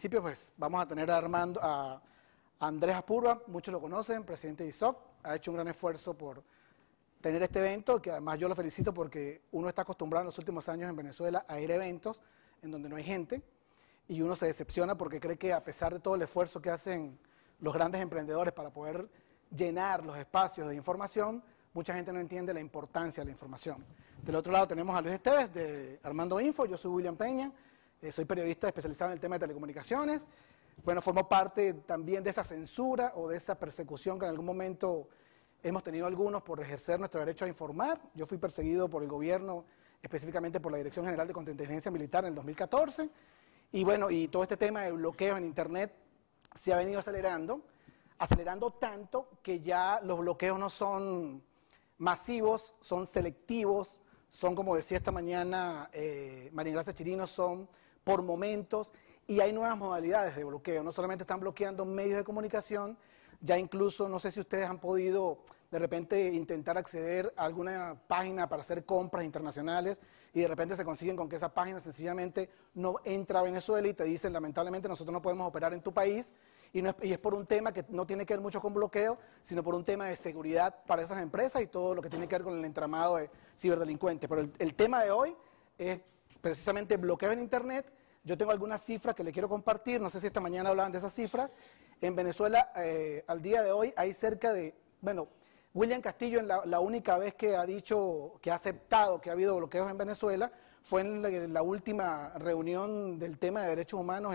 principio, pues vamos a tener a Andrés Apurba, muchos lo conocen, presidente de ISOC, ha hecho un gran esfuerzo por tener este evento, que además yo lo felicito porque uno está acostumbrado en los últimos años en Venezuela a ir a eventos en donde no hay gente y uno se decepciona porque cree que a pesar de todo el esfuerzo que hacen los grandes emprendedores para poder llenar los espacios de información, mucha gente no entiende la importancia de la información. Del otro lado tenemos a Luis Esteves de Armando Info, yo soy William Peña, soy periodista especializado en el tema de telecomunicaciones. Bueno, formo parte también de esa censura o de esa persecución que en algún momento hemos tenido algunos por ejercer nuestro derecho a informar. Yo fui perseguido por el gobierno, específicamente por la Dirección General de Contrainteligencia Militar en el 2014. Y bueno, y todo este tema de bloqueos en Internet se ha venido acelerando tanto que ya los bloqueos no son masivos, son selectivos, son, como decía esta mañana María Gracia Chirino, son por momentos, y hay nuevas modalidades de bloqueo. No solamente están bloqueando medios de comunicación, ya incluso, no sé si ustedes han podido de repente intentar acceder a alguna página para hacer compras internacionales y de repente se consiguen con que esa página sencillamente no entra a Venezuela y te dicen, lamentablemente nosotros no podemos operar en tu país, y es por un tema que no tiene que ver mucho con bloqueo, sino por un tema de seguridad para esas empresas y todo lo que tiene que ver con el entramado de ciberdelincuentes. Pero el tema de hoy es precisamente bloqueo en Internet. Yo tengo algunas cifras que le quiero compartir, no sé si esta mañana hablaban de esas cifras. En Venezuela, al día de hoy, hay cerca de, bueno, William Castillo, en la única vez que ha dicho, que ha aceptado que ha habido bloqueos en Venezuela, fue en la última reunión del tema de derechos humanos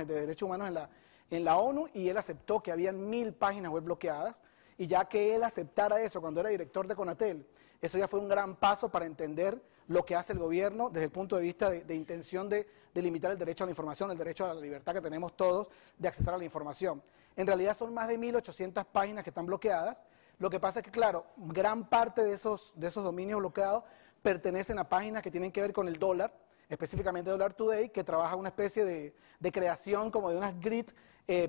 en la ONU, y él aceptó que habían 1000 páginas web bloqueadas, y ya que él aceptara eso cuando era director de Conatel, eso ya fue un gran paso para entender lo que hace el gobierno desde el punto de vista de intención de limitar el derecho a la información, el derecho a la libertad que tenemos todos de acceder a la información. En realidad son más de 1800 páginas que están bloqueadas. Lo que pasa es que, claro, gran parte de esos dominios bloqueados pertenecen a páginas que tienen que ver con el dólar, específicamente Dollar Today, que trabaja una especie de creación como de unas grid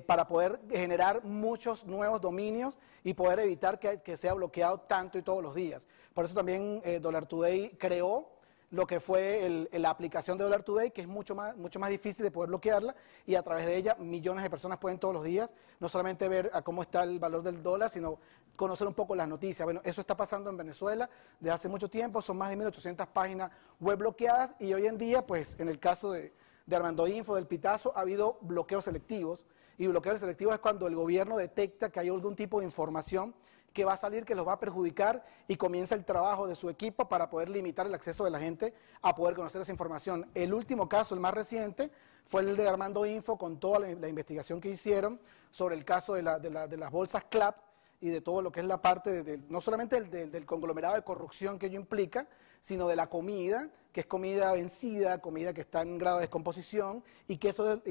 para poder generar muchos nuevos dominios y poder evitar que sea bloqueado tanto y todos los días. Por eso también Dollar Today creó lo que fue la aplicación de Dollar Today, que es mucho más difícil de poder bloquearla, y a través de ella millones de personas pueden todos los días no solamente ver a cómo está el valor del dólar, sino conocer un poco las noticias. Bueno, eso está pasando en Venezuela desde hace mucho tiempo, son más de 1800 páginas web bloqueadas, y hoy en día, pues en el caso de Armando Info, del Pitazo, ha habido bloqueos selectivos, y bloqueos selectivos es cuando el gobierno detecta que hay algún tipo de información que va a salir, que los va a perjudicar, y comienza el trabajo de su equipo para poder limitar el acceso de la gente a poder conocer esa información. El último caso, el más reciente, fue el de Armando Info, con toda la investigación que hicieron sobre el caso de las bolsas CLAP y de todo lo que es la parte no solamente del conglomerado de corrupción que ello implica, sino de la comida, que es comida vencida, comida que está en grado de descomposición, y que eso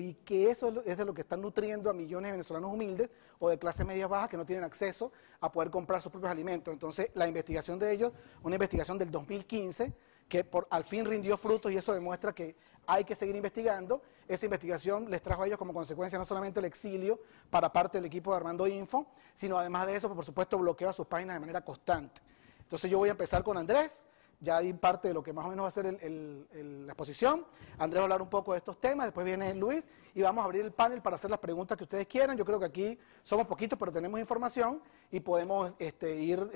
es de lo que están nutriendo a millones de venezolanos humildes o de clases medias bajas que no tienen acceso a poder comprar sus propios alimentos. Entonces, la investigación de ellos, una investigación del 2015, que al fin rindió frutos, y eso demuestra que hay que seguir investigando. Esa investigación les trajo a ellos como consecuencia no solamente el exilio para parte del equipo de Armando Info, sino además de eso, por supuesto, bloquea sus páginas de manera constante. Entonces yo voy a empezar con Andrés, ya di parte de lo que más o menos va a ser la exposición. Andrés va a hablar un poco de estos temas, después viene Luis, y vamos a abrir el panel para hacer las preguntas que ustedes quieran. Yo creo que aquí somos poquitos, pero tenemos información y podemos ir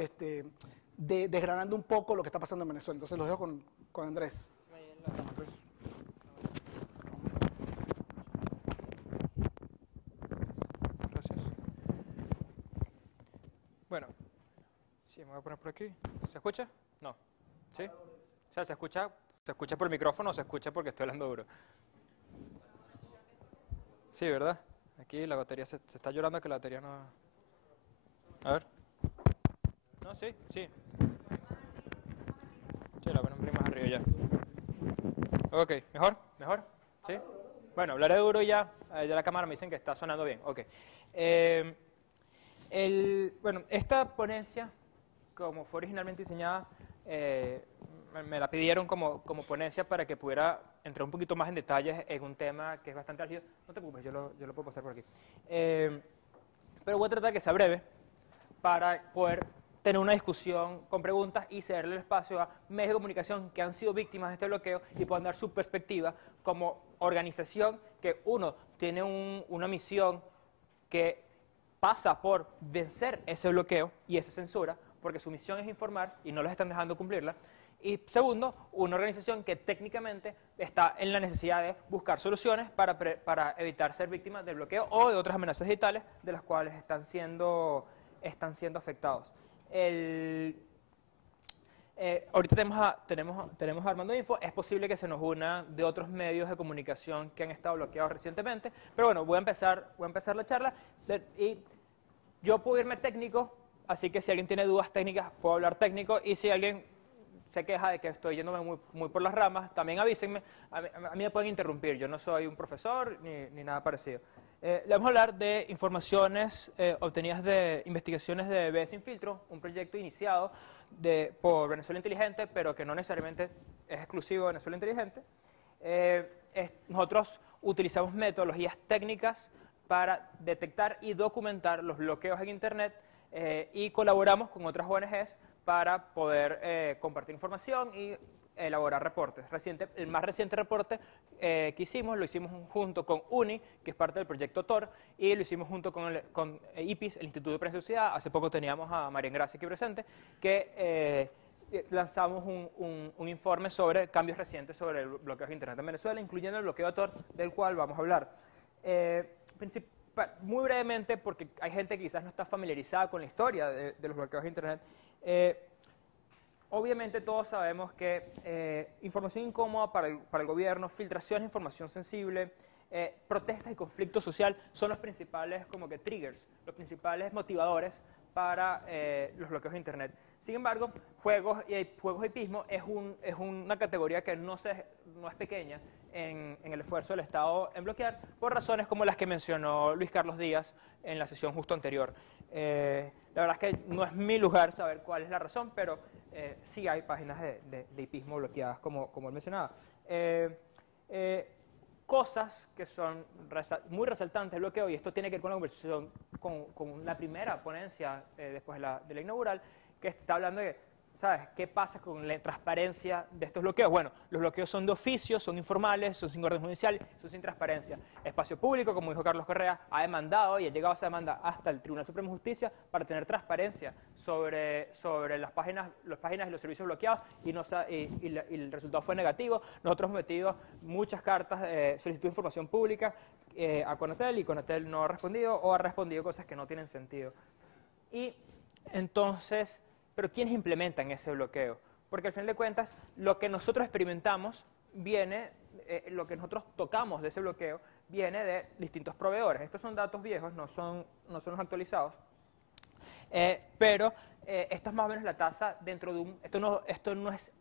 desgranando un poco lo que está pasando en Venezuela. Entonces los dejo con Andrés. Gracias. Bueno, sí, me voy a poner por aquí. ¿Se escucha? No. ¿Sí? O sea, ¿se escucha por el micrófono o se escucha porque estoy hablando duro? Sí, ¿verdad? Aquí la batería se está llorando, que la batería no... A ver. No, sí. Sí, la voy a poner más arriba ya. Ok, ¿mejor? ¿Sí? Bueno, hablaré duro y ya la cámara me dicen que está sonando bien. Ok. Bueno, esta ponencia, como fue originalmente diseñada, me la pidieron como ponencia para que pudiera entrar un poquito más en detalles en un tema que es bastante álgido. No te preocupes, yo lo puedo pasar por aquí. Pero voy a tratar que sea breve para poder tener una discusión con preguntas y cederle el espacio a medios de comunicación que han sido víctimas de este bloqueo y puedan dar su perspectiva como organización que, uno, tiene una misión que pasa por vencer ese bloqueo y esa censura, porque su misión es informar y no los están dejando cumplirla. Y segundo, una organización que técnicamente está en la necesidad de buscar soluciones para evitar ser víctimas del bloqueo o de otras amenazas digitales de las cuales están siendo afectados. Ahorita tenemos a Armando Info. Es posible que se nos una de otros medios de comunicación que han estado bloqueados recientemente, pero bueno, voy a empezar la charla y yo puedo irme técnico, así que si alguien tiene dudas técnicas puedo hablar técnico, y si alguien se queja de que estoy yéndome muy por las ramas, también avísenme. A mí me pueden interrumpir, yo no soy un profesor ni nada parecido. Le vamos a hablar de informaciones obtenidas de investigaciones de BS Infiltro, un proyecto iniciado por Venezuela Inteligente, pero que no necesariamente es exclusivo de Venezuela Inteligente. Nosotros utilizamos metodologías técnicas para detectar y documentar los bloqueos en Internet, y colaboramos con otras ONGs para poder compartir información y elaborar reportes. El más reciente reporte que hicimos, lo hicimos junto con UNI, que es parte del proyecto TOR, y lo hicimos junto con IPIS, el Instituto de Prensa y Sociedad. Hace poco teníamos a María Engracia aquí presente, que lanzamos un informe sobre cambios recientes sobre el bloqueo de Internet en Venezuela, incluyendo el bloqueo de TOR, del cual vamos a hablar. Muy brevemente, porque hay gente que quizás no está familiarizada con la historia de los bloqueos de Internet. Obviamente todos sabemos que información incómoda para el gobierno, filtración de información sensible, protestas y conflicto social son los principales triggers, los principales motivadores para los bloqueos de Internet. Sin embargo, juegos y hipismo es una categoría que no es pequeña en el esfuerzo del Estado en bloquear, por razones como las que mencionó Luis Carlos Díaz en la sesión justo anterior. La verdad es que no es mi lugar saber cuál es la razón, pero sí hay páginas de hipismo bloqueadas, como él mencionaba. Cosas que son muy resaltantes del bloqueo, y esto tiene que ver con la conversación con la primera ponencia después de la inaugural, que está hablando de, ¿sabes?, ¿qué pasa con la transparencia de estos bloqueos? Bueno, los bloqueos son de oficio, son informales, son sin orden judicial, son sin transparencia. Espacio Público, como dijo Carlos Correa, ha demandado y ha llegado esa demanda hasta el Tribunal Supremo de Justicia para tener transparencia sobre las páginas y los servicios bloqueados, y el resultado fue negativo. Nosotros hemos metido muchas cartas de solicitud de información pública a Conatel, y Conatel no ha respondido, o ha respondido cosas que no tienen sentido. Y entonces, ¿pero quiénes implementan ese bloqueo? Porque al final de cuentas, lo que nosotros experimentamos lo que nosotros tocamos de ese bloqueo viene de distintos proveedores. Estos son datos viejos, no son los actualizados, pero esta es más o menos la tasa dentro de esto no es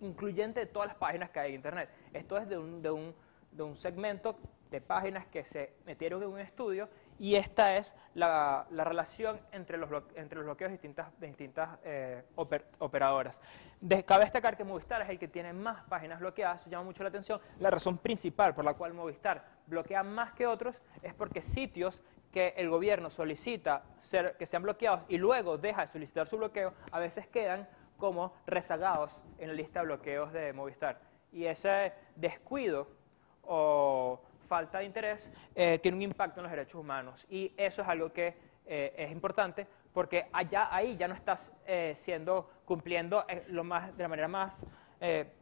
incluyente de todas las páginas que hay en Internet. Esto es de un segmento de páginas que se metieron en un estudio, y esta es la relación entre los bloqueos de distintas operadoras. Cabe destacar que Movistar es el que tiene más páginas bloqueadas. Eso llama mucho la atención. La razón principal por la cual Movistar bloquea más que otros es porque sitios que el gobierno solicita que sean bloqueados y luego deja de solicitar su bloqueo, a veces quedan como rezagados en la lista de bloqueos de Movistar. Y ese descuido o falta de interés tiene un impacto en los derechos humanos, y eso es algo que es importante, porque ahí ya no estás cumpliendo de la manera más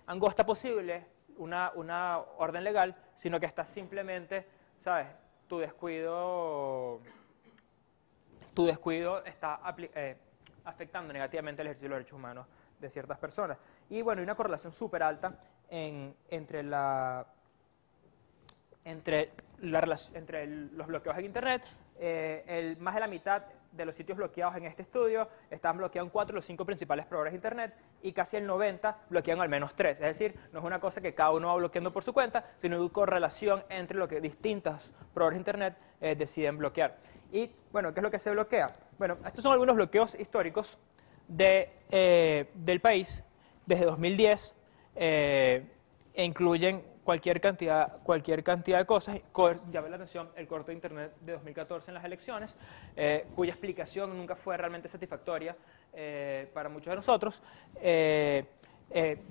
angosta posible una orden legal, sino que estás simplemente, ¿sabes?, tu descuido está afectando negativamente el ejercicio de los derechos humanos de ciertas personas. Y bueno, hay una correlación súper alta entre los bloqueos en Internet. Más de la mitad de los sitios bloqueados en este estudio están bloqueados en 4 de los 5 principales proveedores de Internet, y casi el 90% bloquean al menos 3. Es decir, no es una cosa que cada uno va bloqueando por su cuenta, sino una correlación entre lo que distintos proveedores de Internet deciden bloquear. Y bueno, ¿qué es lo que se bloquea? Bueno, estos son algunos bloqueos históricos del país desde 2010, e incluyen cualquier cantidad de cosas. Llama la atención el corte de Internet de 2014 en las elecciones, cuya explicación nunca fue realmente satisfactoria para muchos de nosotros.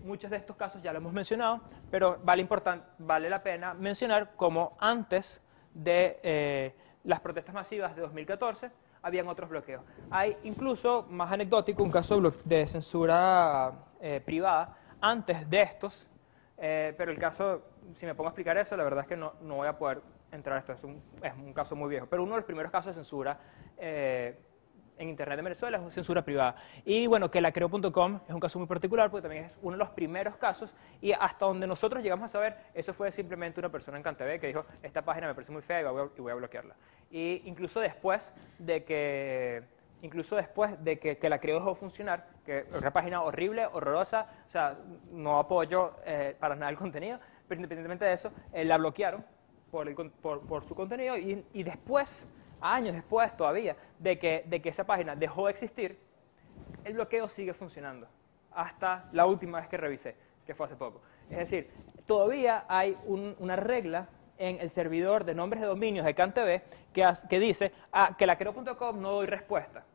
Muchos de estos casos ya lo hemos mencionado, pero vale la pena mencionar cómo antes de las protestas masivas de 2014 habían otros bloqueos. Hay incluso, más anecdótico, un caso de censura privada antes de estos, pero el caso, si me pongo a explicar eso, la verdad es que no voy a poder entrar a esto, es un caso muy viejo, pero uno de los primeros casos de censura en Internet de Venezuela es una censura privada. Y bueno, que lacreo.com es un caso muy particular porque también es uno de los primeros casos y hasta donde nosotros llegamos a saber, eso fue simplemente una persona en CanTV que dijo, esta página me parece muy fea y voy a bloquearla. Y incluso después de que la Creo dejó funcionar, que es una página horrible, horrorosa, o sea, no apoyo para nada el contenido, pero independientemente de eso, la bloquearon por su contenido y después, años después todavía, de que esa página dejó de existir, el bloqueo sigue funcionando, hasta la última vez que revisé, que fue hace poco. Es decir, todavía hay una regla en el servidor de nombres de dominios de CanTV que dice que lacreo.com no doy respuesta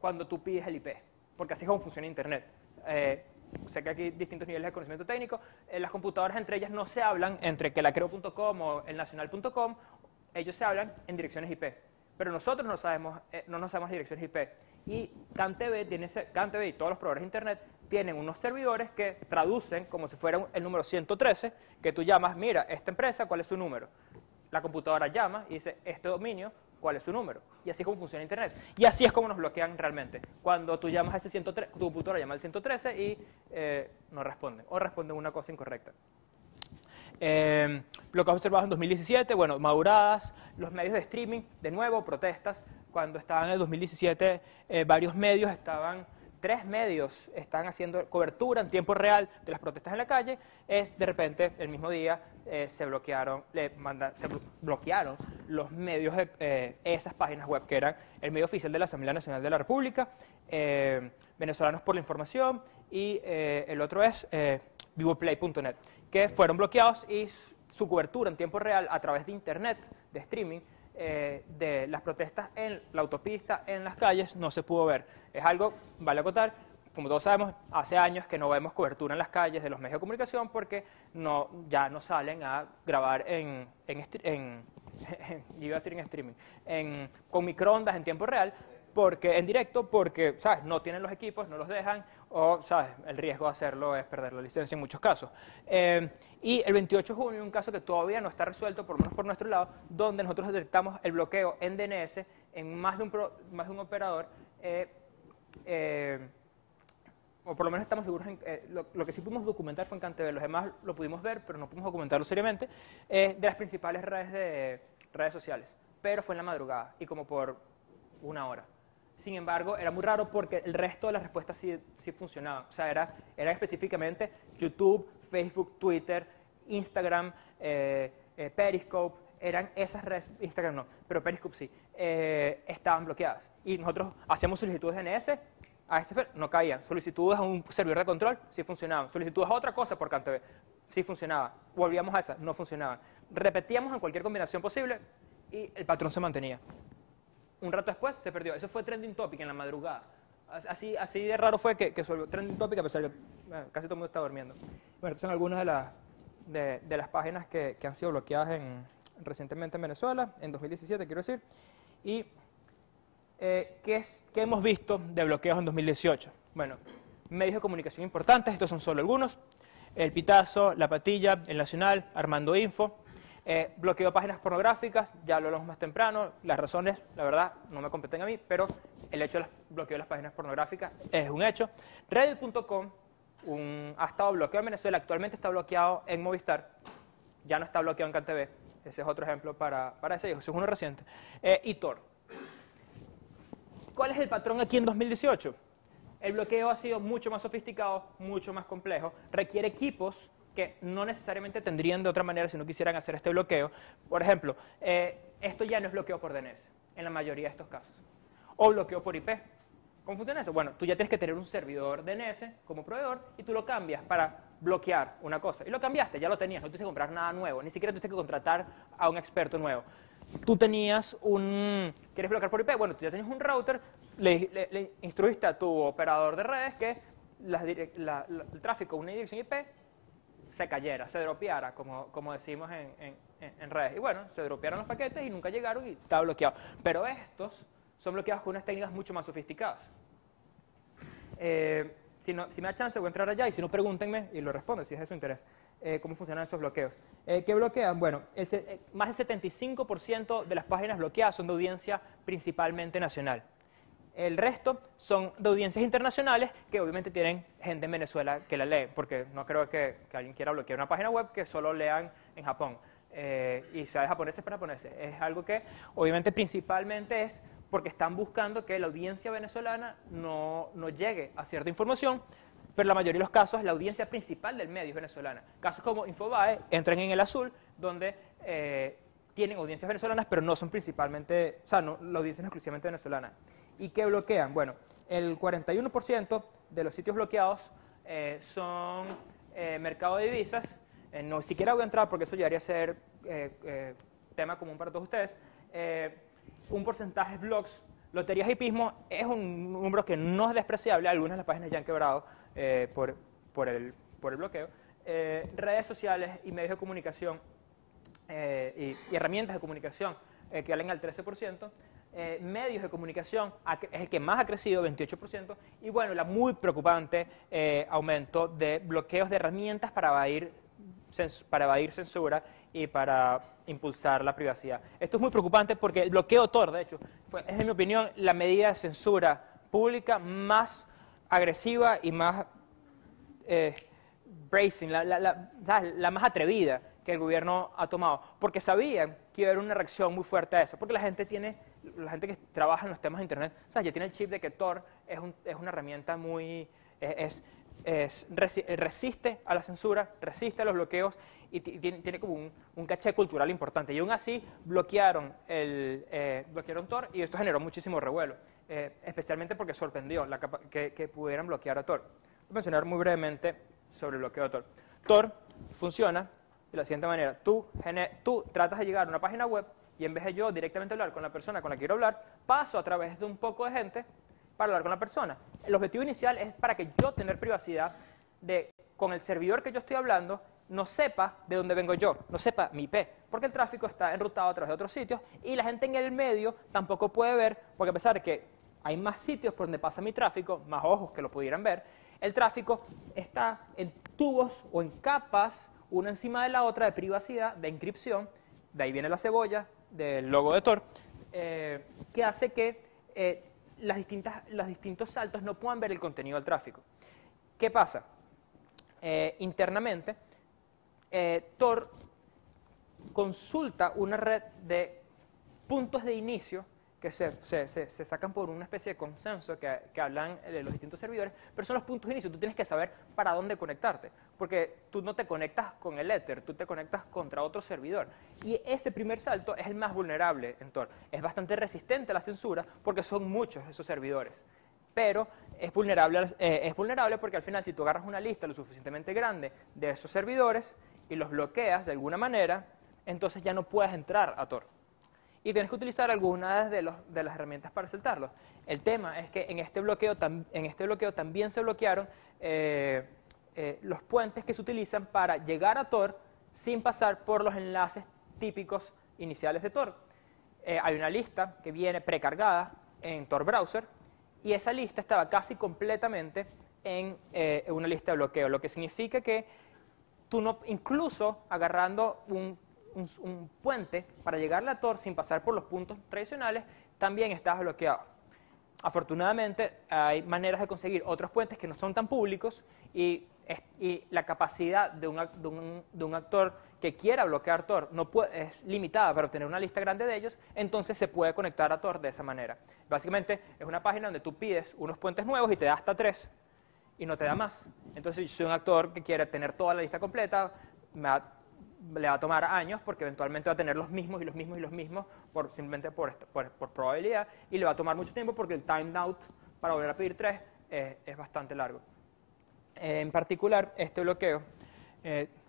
cuando tú pides el IP, porque así es como funciona Internet. Sé que aquí hay distintos niveles de conocimiento técnico, las computadoras entre ellas no se hablan entre que lacreo.com o el nacional.com, ellos se hablan en direcciones IP, pero nosotros no nos sabemos direcciones IP. Y CanTV y todos los proveedores de Internet tienen unos servidores que traducen como si fuera el número 113, que tú llamas, mira, esta empresa, ¿cuál es su número? La computadora llama y dice, este dominio, ¿cuál es su número? Y así es como funciona Internet. Y así es como nos bloquean realmente. Cuando tú llamas a ese 113, tu computadora llama al 113 y no responden, o responden una cosa incorrecta. Bloqueos observados en 2017, bueno, maduradas, los medios de streaming, de nuevo, protestas. Cuando estaban en el 2017, varios medios tres medios están haciendo cobertura en tiempo real de las protestas en la calle. De repente, el mismo día, se bloquearon los medios de esas páginas web, que eran el medio oficial de la Asamblea Nacional de la República, Venezolanos por la Información, y el otro es vivoplay.net, que fueron bloqueados y su cobertura en tiempo real a través de Internet, de streaming, de las protestas en la autopista, en las calles, no se pudo ver. Es algo, vale acotar, como todos sabemos, hace años que no vemos cobertura en las calles de los medios de comunicación porque ya no salen a grabar con microondas en tiempo real, en directo, porque, ¿sabes?, no tienen los equipos, no los dejan, o, ¿sabes?, el riesgo de hacerlo es perder la licencia en muchos casos. Y el 28 de junio, un caso que todavía no está resuelto, por lo menos por nuestro lado, donde nosotros detectamos el bloqueo en DNS en más de un operador, o por lo menos estamos seguros lo que sí pudimos documentar fue en CanTV, los demás lo pudimos ver, pero no pudimos documentarlo seriamente, de las principales redes sociales, pero fue en la madrugada y como por una hora. Sin embargo, era muy raro porque el resto de las respuestas sí funcionaban. O sea, eran específicamente YouTube, Facebook, Twitter, Instagram, Periscope, eran esas redes, Instagram no, pero Periscope sí, estaban bloqueadas. Y nosotros hacíamos solicitudes de DNS, no caían. Solicitudes a un servidor de control, sí funcionaban. Solicitudes a otra cosa por CanTV, sí funcionaba. Volvíamos a esas, no funcionaban. Repetíamos en cualquier combinación posible y el patrón se mantenía. Un rato después se perdió. Eso fue trending topic en la madrugada. Así de raro fue que se volvió trending topic a pesar de que casi todo el mundo está durmiendo. Bueno, estas son algunas de las páginas que han sido bloqueadas recientemente en Venezuela, en 2017 quiero decir. Y ¿qué hemos visto de bloqueos en 2018? Bueno, medios de comunicación importantes, estos son solo algunos. El Pitazo, La Patilla, El Nacional, Armando Info. Bloqueo de páginas pornográficas, ya lo hablamos más temprano, las razones, la verdad, no me competen a mí, pero el hecho del bloqueo de las páginas pornográficas es un hecho. Reddit.com ha estado bloqueado en Venezuela, actualmente está bloqueado en Movistar, ya no está bloqueado en CanTV, ese es otro ejemplo para ese, ese es uno reciente. Y Tor. ¿Cuál es el patrón aquí en 2018? El bloqueo ha sido mucho más sofisticado, mucho más complejo, requiere equipos que no necesariamente tendrían de otra manera si no quisieran hacer este bloqueo. Por ejemplo, esto ya no es bloqueo por DNS, en la mayoría de estos casos. O bloqueo por IP. ¿Cómo funciona eso? Bueno, tú ya tienes que tener un servidor DNS como proveedor y tú lo cambias para bloquear una cosa. Y lo cambiaste, ya lo tenías, no tuviste que comprar nada nuevo, ni siquiera tuviste que contratar a un experto nuevo. Tú tenías ¿quieres bloquear por IP? Bueno, tú ya tenías un router, le instruiste a tu operador de redes que el tráfico de una dirección IP se cayera, se dropeara, como decimos en redes. Y bueno, se dropearon los paquetes y nunca llegaron y estaba bloqueado. Pero estos son bloqueados con unas técnicas mucho más sofisticadas. Si me da chance, voy a entrar allá y si no, pregúntenme y lo respondo si es de su interés. ¿Cómo funcionan esos bloqueos? ¿Qué bloquean? Bueno, más del 75% de las páginas bloqueadas son de audiencia principalmente nacional. El resto son de audiencias internacionales que obviamente tienen gente en Venezuela que la lee, porque no creo que alguien quiera bloquear una página web que solo lean en Japón. Y sea de japoneses para japoneses. Es algo que obviamente principalmente es porque están buscando que la audiencia venezolana no llegue a cierta información, pero en la mayoría de los casos la audiencia principal del medio es venezolana. Casos como Infobae entran en el azul, donde tienen audiencias venezolanas, pero no son principalmente, o sea, la audiencia no es exclusivamente venezolana. ¿Y qué bloquean? Bueno, el 41% de los sitios bloqueados son mercado de divisas. No siquiera voy a entrar porque eso llegaría a ser tema común para todos ustedes. Un porcentaje es blogs. Loterías y pismo es un número que no es despreciable. Algunas de las páginas ya han quebrado por el bloqueo. Redes sociales y medios de comunicación y herramientas de comunicación que valen al 13%. Medios de comunicación es el que más ha crecido, 28%, y bueno, la muy preocupante aumento de bloqueos de herramientas para evadir censura y para impulsar la privacidad. Esto es muy preocupante porque el bloqueo Tor, de hecho, es en mi opinión la medida de censura pública más agresiva y más bracing, la más atrevida que el gobierno ha tomado, porque sabían que iba a haber una reacción muy fuerte a eso, porque la gente que trabaja en los temas de Internet, o sea, ya tiene el chip de que Tor es una herramienta muy, resiste a la censura, resiste a los bloqueos y tiene como un caché cultural importante. Y aún así bloquearon Tor y esto generó muchísimo revuelo, especialmente porque sorprendió que pudieran bloquear a Tor. Voy a mencionar muy brevemente sobre el bloqueo de Tor. Tor funciona de la siguiente manera. Tú tratas de llegar a una página web y en vez de yo directamente hablar con la persona con la que quiero hablar, paso a través de un poco de gente para hablar con la persona. El objetivo inicial es para que yo tener privacidad con el servidor que yo estoy hablando, no sepa de dónde vengo yo, no sepa mi IP, porque el tráfico está enrutado a través de otros sitios y la gente en el medio tampoco puede ver, porque a pesar de que hay más sitios por donde pasa mi tráfico, más ojos que lo pudieran ver, el tráfico está en tubos o en capas, una encima de la otra, de privacidad, de encripción, de ahí viene la cebolla, del logo de Tor, que hace que los distintos saltos no puedan ver el contenido del tráfico. ¿Qué pasa? Internamente, Tor consulta una red de puntos de inicio que se sacan por una especie de consenso que hablan los distintos servidores, pero son los puntos de inicio. Tú tienes que saber para dónde conectarte, porque tú no te conectas con el éter, tú te conectas contra otro servidor. Y ese primer salto es el más vulnerable en Tor. Es bastante resistente a la censura porque son muchos esos servidores. Pero es vulnerable porque al final si tú agarras una lista lo suficientemente grande de esos servidores y los bloqueas de alguna manera, entonces ya no puedes entrar a Tor. Y tienes que utilizar algunas de las herramientas para saltarlos. El tema es que en este bloqueo también se bloquearon los puentes que se utilizan para llegar a Tor sin pasar por los enlaces típicos iniciales de Tor. Hay una lista que viene precargada en Tor Browser y esa lista estaba casi completamente en una lista de bloqueo, lo que significa que tú no, incluso agarrando un puente para llegar a Tor sin pasar por los puntos tradicionales, también estás bloqueado. Afortunadamente, hay maneras de conseguir otros puentes que no son tan públicos y la capacidad de un actor que quiera bloquear Tor es limitada para obtener una lista grande de ellos, entonces se puede conectar a Tor de esa manera. Básicamente, es una página donde tú pides unos puentes nuevos y te da hasta 3 y no te da más. Entonces, si soy un actor que quiere tener toda la lista completa, le va a tomar años porque eventualmente va a tener los mismos y los mismos y los mismos simplemente por probabilidad y le va a tomar mucho tiempo porque el timeout para volver a pedir 3 es bastante largo. En particular, este bloqueo,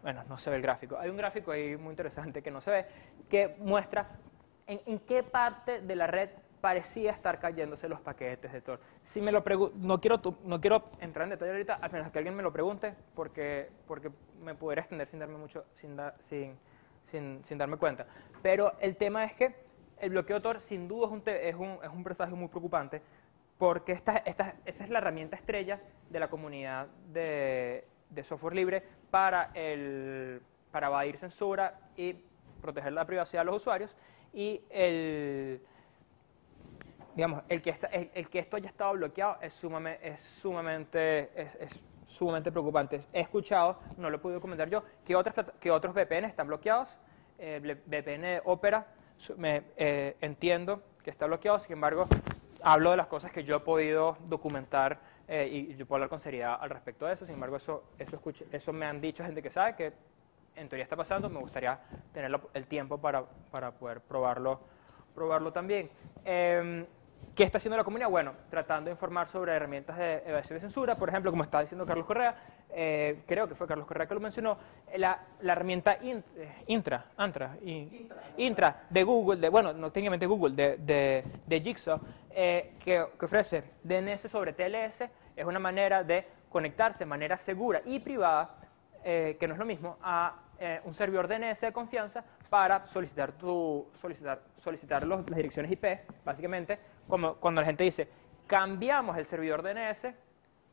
bueno, no se ve el gráfico. Hay un gráfico ahí muy interesante que no se ve, que muestra en qué parte de la red parecía estar cayéndose los paquetes de Tor. Si me lo no quiero entrar en detalle ahorita, al menos que alguien me lo pregunte, porque me podría extender sin darme mucho, sin darme cuenta. Pero el tema es que el bloqueo Tor sin duda es un presagio muy preocupante, porque esa es la herramienta estrella de la comunidad de software libre para evadir censura y proteger la privacidad de los usuarios. Y el que esto haya estado bloqueado es sumamente preocupante. He escuchado, no lo he podido comentar yo, que otros VPN están bloqueados. VPN Opera, entiendo que está bloqueado, sin embargo, hablo de las cosas que yo he podido documentar y yo puedo hablar con seriedad al respecto de eso. Sin embargo, eso me han dicho gente que sabe que en teoría está pasando. Me gustaría tener el tiempo para poder probarlo también. ¿Qué está haciendo la comunidad? Bueno, tratando de informar sobre herramientas de evasión de censura. Por ejemplo, como estaba diciendo Carlos Correa, creo que fue Carlos Correa que lo mencionó, la herramienta Intra de Google, no técnicamente Google, de Jigsaw, que ofrece DNS sobre TLS. Es una manera de conectarse de manera segura y privada, que no es lo mismo, a un servidor DNS de confianza para solicitar las direcciones IP, básicamente, como cuando la gente dice, cambiamos el servidor DNS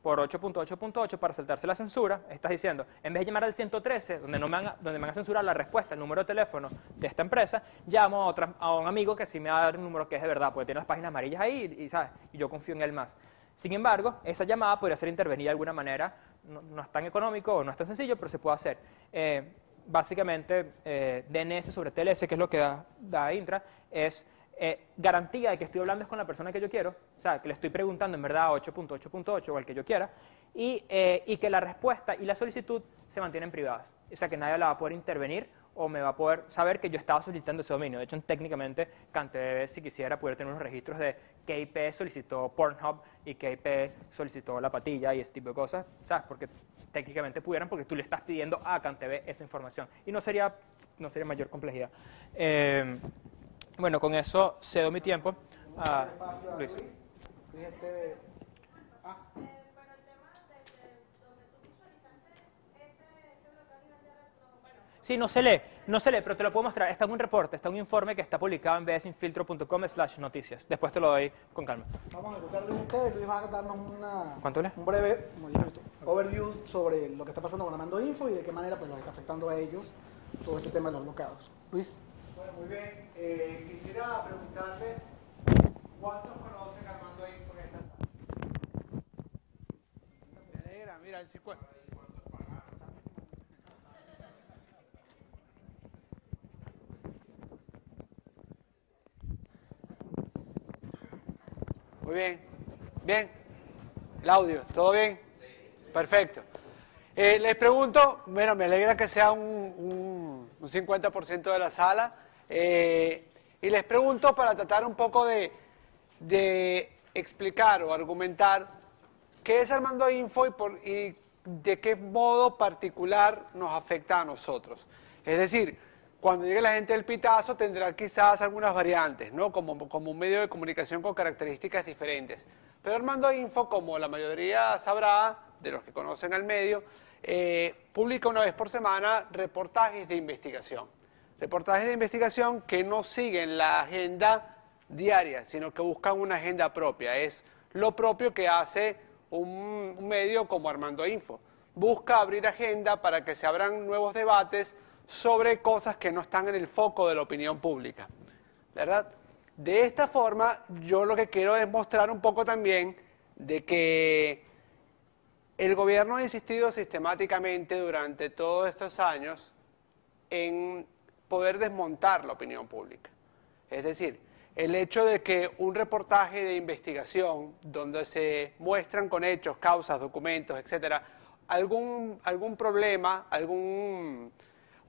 por 8.8.8 para saltarse la censura, estás diciendo, en vez de llamar al 113, donde me van a censurar la respuesta, el número de teléfono de esta empresa, llamo a un amigo que sí me va a dar un número que es de verdad, porque tiene las páginas amarillas ahí ¿sabes? Y yo confío en él más. Sin embargo, esa llamada podría ser intervenida de alguna manera, no es tan económico o no es tan sencillo, pero se puede hacer. Básicamente, DNS sobre TLS, que es lo que da Intra, es garantía de que estoy hablando con la persona que yo quiero, o sea, que le estoy preguntando en verdad 8.8.8 o el que yo quiera, y que la respuesta y la solicitud se mantienen privadas. O sea, que nadie la va a poder intervenir o me va a poder saber que yo estaba solicitando ese dominio. De hecho, técnicamente, CanTV, si quisiera, poder tener unos registros de qué IP solicitó Pornhub y qué IP solicitó La Patilla y ese tipo de cosas, ¿sabes? Porque técnicamente pudieran, porque tú le estás pidiendo a CanTV esa información. Y no sería mayor complejidad. Bueno, con eso cedo mi tiempo a Luis. Sí, no se lee, pero te lo puedo mostrar. Está en un reporte, está en un informe que está publicado en bsinfiltro.com/noticias. Después te lo doy con calma. Vamos a escuchar a Luis Esteves. Luis va a darnos un breve overview sobre lo que está pasando con Armando Info y de qué manera pues, los está afectando a ellos todo este tema de los bloqueados. Luis. Bueno, muy bien. Quisiera preguntarles cuántos conocen a Armando Info en esta sala. Mira, el 50. Muy bien. Bien. ¿El audio? ¿Todo bien? Sí. Perfecto. Les pregunto, bueno, me alegra que sea un 50% de la sala. Y les pregunto para tratar un poco de explicar o argumentar qué es Armando Info y de qué modo particular nos afecta a nosotros. Es decir, cuando llegue la gente del Pitazo tendrá quizás algunas variantes, ¿no? Como un medio de comunicación con características diferentes. Pero Armando Info, como la mayoría sabrá, de los que conocen al medio, publica una vez por semana reportajes de investigación. Reportajes de investigación que no siguen la agenda diaria, sino que buscan una agenda propia. Es lo propio que hace un medio como Armando Info. Busca abrir agenda para que se abran nuevos debates sobre cosas que no están en el foco de la opinión pública, ¿verdad? De esta forma, yo lo que quiero es mostrar un poco también de que el gobierno ha insistido sistemáticamente durante todos estos años en poder desmontar la opinión pública. Es decir, el hecho de que un reportaje de investigación donde se muestran con hechos, causas, documentos, etcétera, algún problema,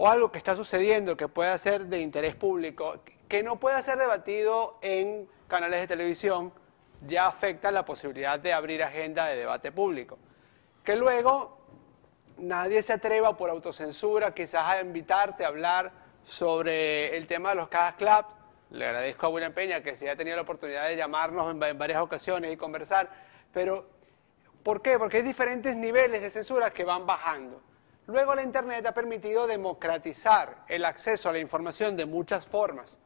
o algo que está sucediendo que pueda ser de interés público, que no pueda ser debatido en canales de televisión, ya afecta la posibilidad de abrir agenda de debate público. Que luego nadie se atreva por autocensura quizás a invitarte a hablar sobre el tema de los CAS Club, Le agradezco a William Peña que sí ha tenido la oportunidad de llamarnos en varias ocasiones y conversar, pero ¿por qué? Porque hay diferentes niveles de censura que van bajando. Luego la Internet ha permitido democratizar el acceso a la información de muchas formas,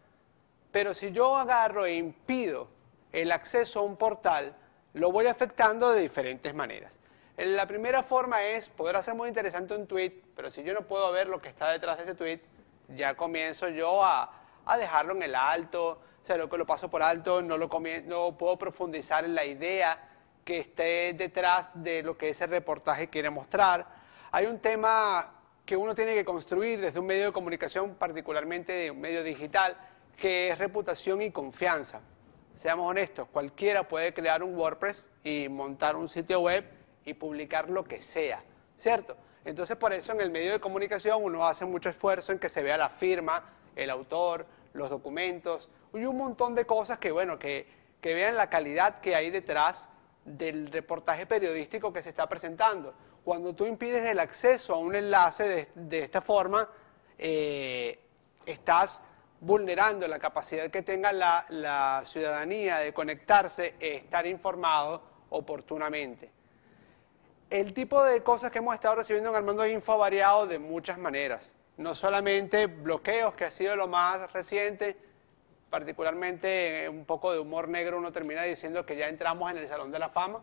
pero si yo agarro e impido el acceso a un portal, lo voy afectando de diferentes maneras. La primera forma es, poder hacer muy interesante un tweet, pero si yo no puedo ver lo que está detrás de ese tweet, ya comienzo yo a dejarlo en el alto, o sea, lo paso por alto, no puedo profundizar en la idea que esté detrás de lo que ese reportaje quiere mostrar. Hay un tema que uno tiene que construir desde un medio de comunicación, particularmente de un medio digital, que es reputación y confianza. Seamos honestos, cualquiera puede crear un WordPress y montar un sitio web y publicar lo que sea, ¿cierto? Entonces, por eso en el medio de comunicación uno hace mucho esfuerzo en que se vea la firma, el autor, los documentos, y un montón de cosas que, bueno, que vean la calidad que hay detrás del reportaje periodístico que se está presentando. Cuando tú impides el acceso a un enlace de esta forma, estás vulnerando la capacidad que tenga la ciudadanía de conectarse e estar informado oportunamente. El tipo de cosas que hemos estado recibiendo en Armando Info ha variado de muchas maneras. No solamente bloqueos, que ha sido lo más reciente, particularmente un poco de humor negro, uno termina diciendo que ya entramos en el Salón de la Fama,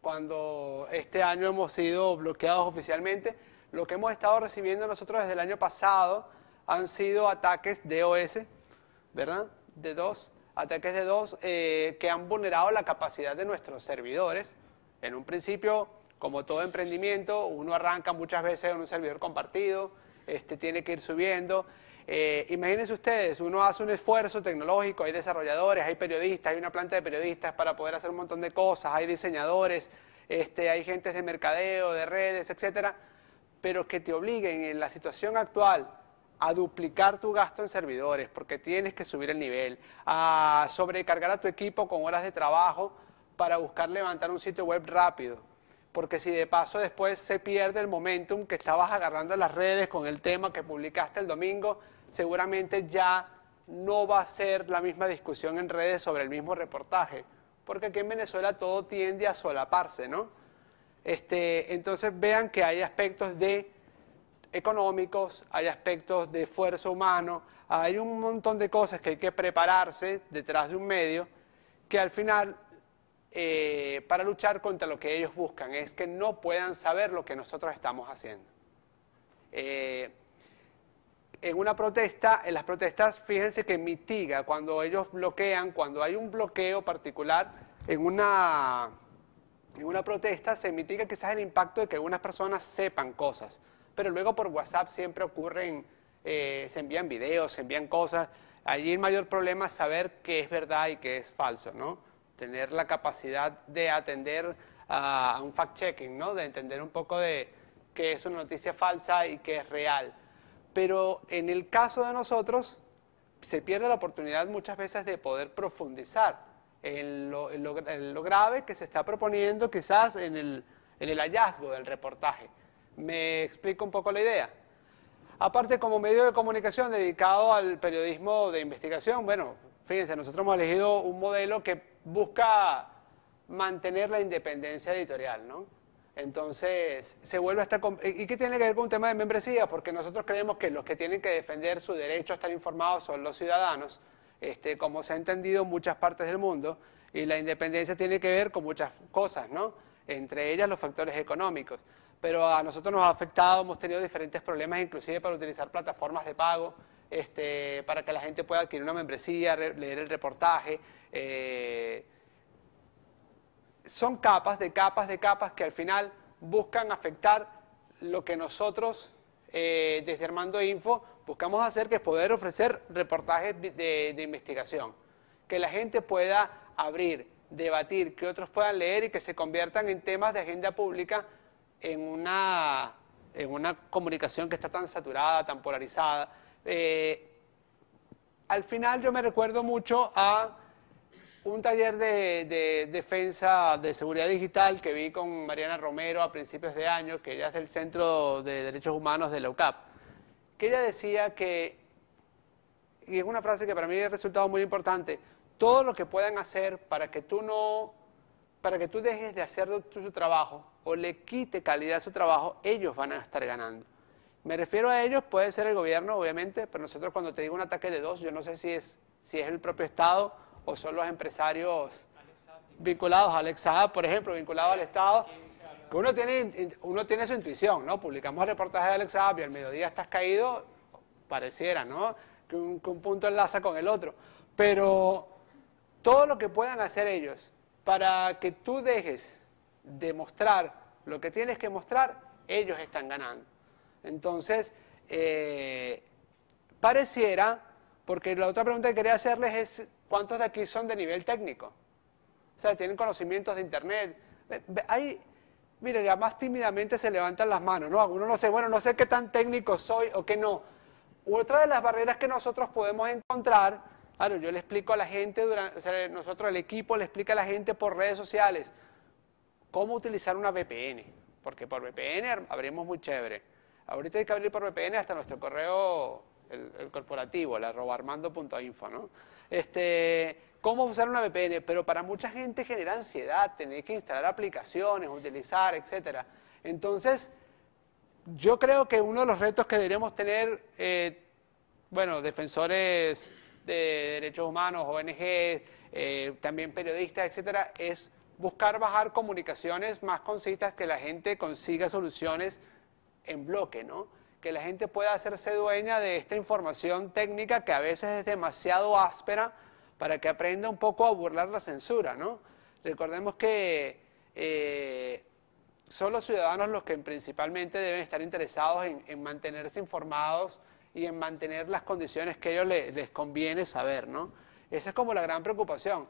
cuando este año hemos sido bloqueados oficialmente. Lo que hemos estado recibiendo nosotros desde el año pasado han sido ataques DOS, ¿verdad? Ataques de DOS que han vulnerado la capacidad de nuestros servidores. En un principio, como todo emprendimiento, uno arranca muchas veces en un servidor compartido, tiene que ir subiendo. Imagínense ustedes, uno hace un esfuerzo tecnológico, hay desarrolladores, hay periodistas, hay una planta de periodistas para poder hacer un montón de cosas, hay diseñadores, hay gentes de mercadeo, de redes, etcétera, pero que te obliguen en la situación actual a duplicar tu gasto en servidores, porque tienes que subir el nivel, a sobrecargar a tu equipo con horas de trabajo para buscar levantar un sitio web rápido, porque si de paso después se pierde el momentum que estabas agarrando en las redes con el tema que publicaste el domingo, seguramente ya no va a ser la misma discusión en redes sobre el mismo reportaje, porque aquí en Venezuela todo tiende a solaparse, ¿no? Entonces vean que hay aspectos económicos, hay aspectos de esfuerzo humano, hay un montón de cosas que hay que prepararse detrás de un medio, que al final, para luchar contra lo que ellos buscan, es que no puedan saber lo que nosotros estamos haciendo. En las protestas, fíjense que mitiga cuando ellos bloquean, cuando hay un bloqueo particular en una protesta, se mitiga quizás el impacto de que algunas personas sepan cosas, pero luego por WhatsApp siempre ocurren, se envían videos, se envían cosas. Allí el mayor problema es saber qué es verdad y qué es falso, ¿no? Tener la capacidad de atender a un fact-checking, ¿no? De entender un poco de qué es una noticia falsa y qué es real. Pero en el caso de nosotros, se pierde la oportunidad muchas veces de poder profundizar en lo grave que se está proponiendo quizás en el hallazgo del reportaje. ¿Me explico un poco la idea? Aparte, como medio de comunicación dedicado al periodismo de investigación, bueno, fíjense, nosotros hemos elegido un modelo que busca mantener la independencia editorial, ¿no? Entonces, se vuelve a estar... ¿Y qué tiene que ver con un tema de membresía? Porque nosotros creemos que los que tienen que defender su derecho a estar informados son los ciudadanos, como se ha entendido en muchas partes del mundo, y la independencia tiene que ver con muchas cosas, ¿no? Entre ellas los factores económicos. Pero a nosotros nos ha afectado, hemos tenido diferentes problemas, inclusive para utilizar plataformas de pago, para que la gente pueda adquirir una membresía, leer el reportaje. Son capas de capas que al final buscan afectar lo que nosotros, desde Armando Info, buscamos hacer, que es poder ofrecer reportajes de investigación, que la gente pueda abrir, debatir, que otros puedan leer y que se conviertan en temas de agenda pública en una comunicación que está tan saturada, tan polarizada. Al final yo me recuerdo mucho a un taller de defensa de seguridad digital que vi con Mariana Romero a principios de año, que ella es del Centro de Derechos Humanos de la UCAP, que ella decía que y es una frase que para mí ha resultado muy importante, todo lo que puedan hacer para que tú dejes de hacer su trabajo o le quite calidad a su trabajo, ellos van a estar ganando. Me refiero a ellos, puede ser el gobierno, obviamente, pero nosotros cuando te digo un ataque de dos, yo no sé si es el propio Estado o son los empresarios vinculados a Alex Saab, por ejemplo, vinculados al Estado. Que uno tiene su intuición, ¿no? Publicamos el reportaje de Alex Saab y al mediodía estás caído, pareciera, ¿no? Que un punto enlaza con el otro. Pero todo lo que puedan hacer ellos para que tú dejes de mostrar lo que tienes que mostrar, ellos están ganando. Entonces, pareciera, porque la otra pregunta que quería hacerles es, ¿cuántos de aquí son de nivel técnico? O sea, tienen conocimientos de Internet. Mire, ya más tímidamente se levantan las manos, ¿no? Algunos no sé, bueno, no sé qué tan técnico soy o qué no. Otra de las barreras que nosotros podemos encontrar, claro, yo le explico a la gente, nosotros el equipo le explica a la gente por redes sociales cómo utilizar una VPN, porque por VPN abrimos muy chévere. Ahorita hay que abrir por VPN hasta nuestro correo, el corporativo, el @armando.info, ¿no? Cómo usar una VPN, pero para mucha gente genera ansiedad, tener que instalar aplicaciones, utilizar, etcétera. Entonces, yo creo que uno de los retos que deberíamos tener, defensores de derechos humanos, ONGs, también periodistas, etcétera, es buscar bajar comunicaciones más concisas, que la gente consiga soluciones en bloque, ¿no? Que la gente pueda hacerse dueña de esta información técnica que a veces es demasiado áspera, para que aprenda un poco a burlar la censura, ¿no? Recordemos que son los ciudadanos los que principalmente deben estar interesados en mantenerse informados y en mantener las condiciones que a ellos les conviene saber, ¿no? Esa es como la gran preocupación.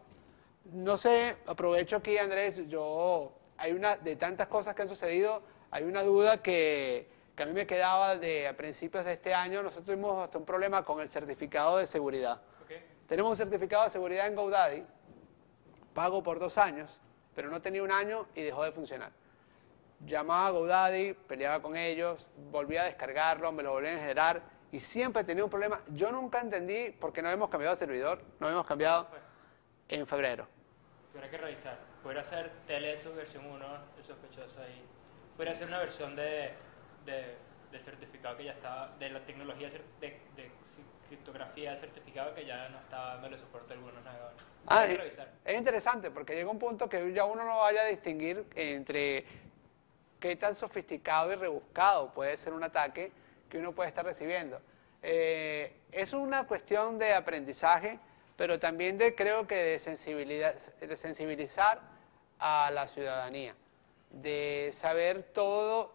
No sé, aprovecho aquí, Andrés, de tantas cosas que han sucedido, hay una duda que a mí me quedaba a principios de este año. Nosotros tuvimos hasta un problema con el certificado de seguridad. Tenemos un certificado de seguridad en GoDaddy, pago por 2 años, pero no tenía 1 año y dejó de funcionar. Llamaba a GoDaddy, peleaba con ellos, volvía a descargarlo, me lo volvían a generar y siempre tenía un problema. Yo nunca entendí por qué no habíamos cambiado de servidor, no habíamos cambiado en febrero. Tuviera que revisar. Podría ser TLS versión 1, el sospechoso ahí. Podría ser una versión del certificado que ya estaba, de la tecnología de criptografía del certificado que ya no está dándole soporte a algunos navegadores. Es interesante porque llega un punto que ya uno no vaya a distinguir entre qué tan sofisticado y rebuscado puede ser un ataque que uno puede estar recibiendo. Es una cuestión de aprendizaje, pero también creo que de sensibilizar a la ciudadanía, de saber todo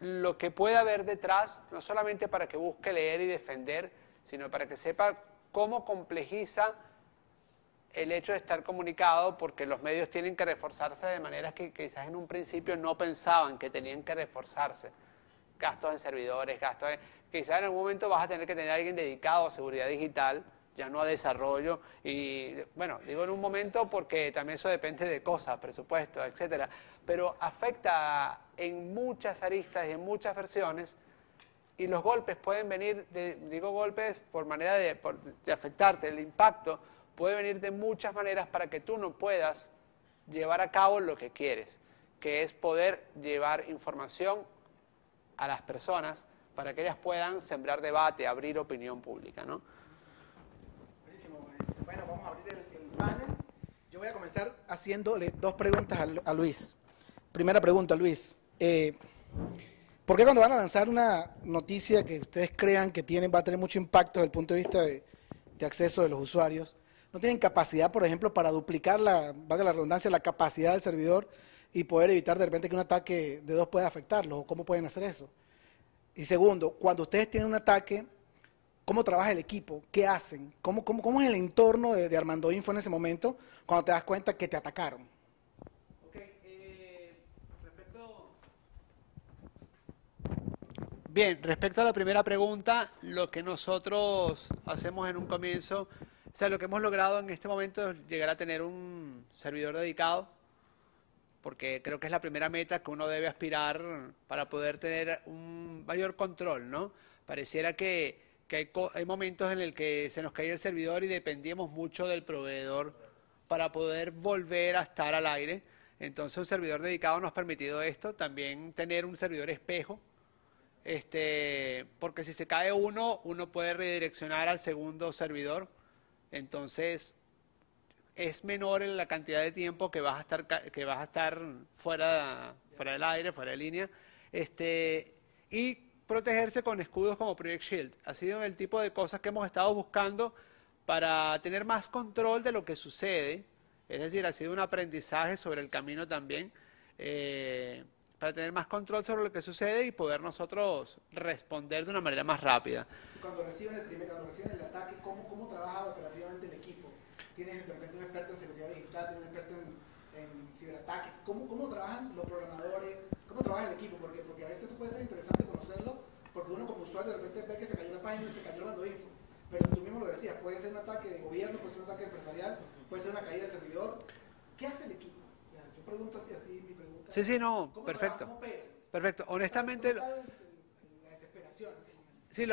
lo que puede haber detrás, no solamente para que busque leer y defender, sino para que sepa cómo complejiza el hecho de estar comunicado, porque los medios tienen que reforzarse de maneras que quizás en un principio no pensaban que tenían que reforzarse. Gastos en servidores, quizás en algún momento vas a tener que tener a alguien dedicado a seguridad digital, ya no a desarrollo, y bueno, digo en un momento porque también eso depende de cosas, presupuesto, etcétera, pero afecta en muchas aristas y en muchas versiones, y los golpes pueden venir, digo golpes por manera de afectarte, el impacto puede venir de muchas maneras para que tú no puedas llevar a cabo lo que quieres, que es poder llevar información a las personas para que ellas puedan sembrar debate, abrir opinión pública, ¿no? Buenísimo. Bueno, vamos a abrir el panel. Yo voy a comenzar haciéndole 2 preguntas a Luis. Primera pregunta, Luis. ¿Por qué cuando van a lanzar una noticia que ustedes crean que va a tener mucho impacto desde el punto de vista de acceso de los usuarios, no tienen capacidad, por ejemplo, para duplicar valga la redundancia, la capacidad del servidor y poder evitar de repente que un ataque de 2 pueda afectarlos? ¿O cómo pueden hacer eso? Y segundo, cuando ustedes tienen un ataque, ¿cómo trabaja el equipo? ¿Qué hacen? ¿Cómo es el entorno de Armando Info en ese momento cuando te das cuenta que te atacaron? Respecto a la primera pregunta, lo que nosotros hacemos en un comienzo, o sea, lo que hemos logrado en este momento es llegar a tener un servidor dedicado, porque creo que es la primera meta que uno debe aspirar para poder tener un mayor control, ¿no? Pareciera que que hay momentos en el que se nos caía el servidor y dependíamos mucho del proveedor para poder volver a estar al aire. Entonces un servidor dedicado nos ha permitido esto, también tener un servidor espejo, porque si se cae uno puede redireccionar al segundo servidor, entonces es menor en la cantidad de tiempo que vas a estar fuera del aire, fuera de línea, y protegerse con escudos como Project Shield. Ha sido el tipo de cosas que hemos estado buscando para tener más control de lo que sucede, es decir, ha sido un aprendizaje sobre el camino también, para tener más control sobre lo que sucede y poder nosotros responder de una manera más rápida. Cuando reciben el ataque, ¿cómo trabaja operativamente el equipo? Tienes de repente un experto en seguridad digital, tienes un experto en ciberataques. ¿Cómo trabajan los programadores? ¿Cómo trabaja el equipo? Porque a veces eso puede ser interesante conocerlo, porque uno como usuario de repente ve que se cayó una página y se cayó Orlando Info. Pero tú mismo lo decías, puede ser un ataque de gobierno, puede ser un ataque empresarial, puede ser una caída del servidor. ¿Qué hace el equipo? Yo pregunto a ti, mi pregunta. Sí, no, ¿Cómo perfecto. trabaja? ¿Cómo opera? Perfecto, honestamente... La desesperación. Sí,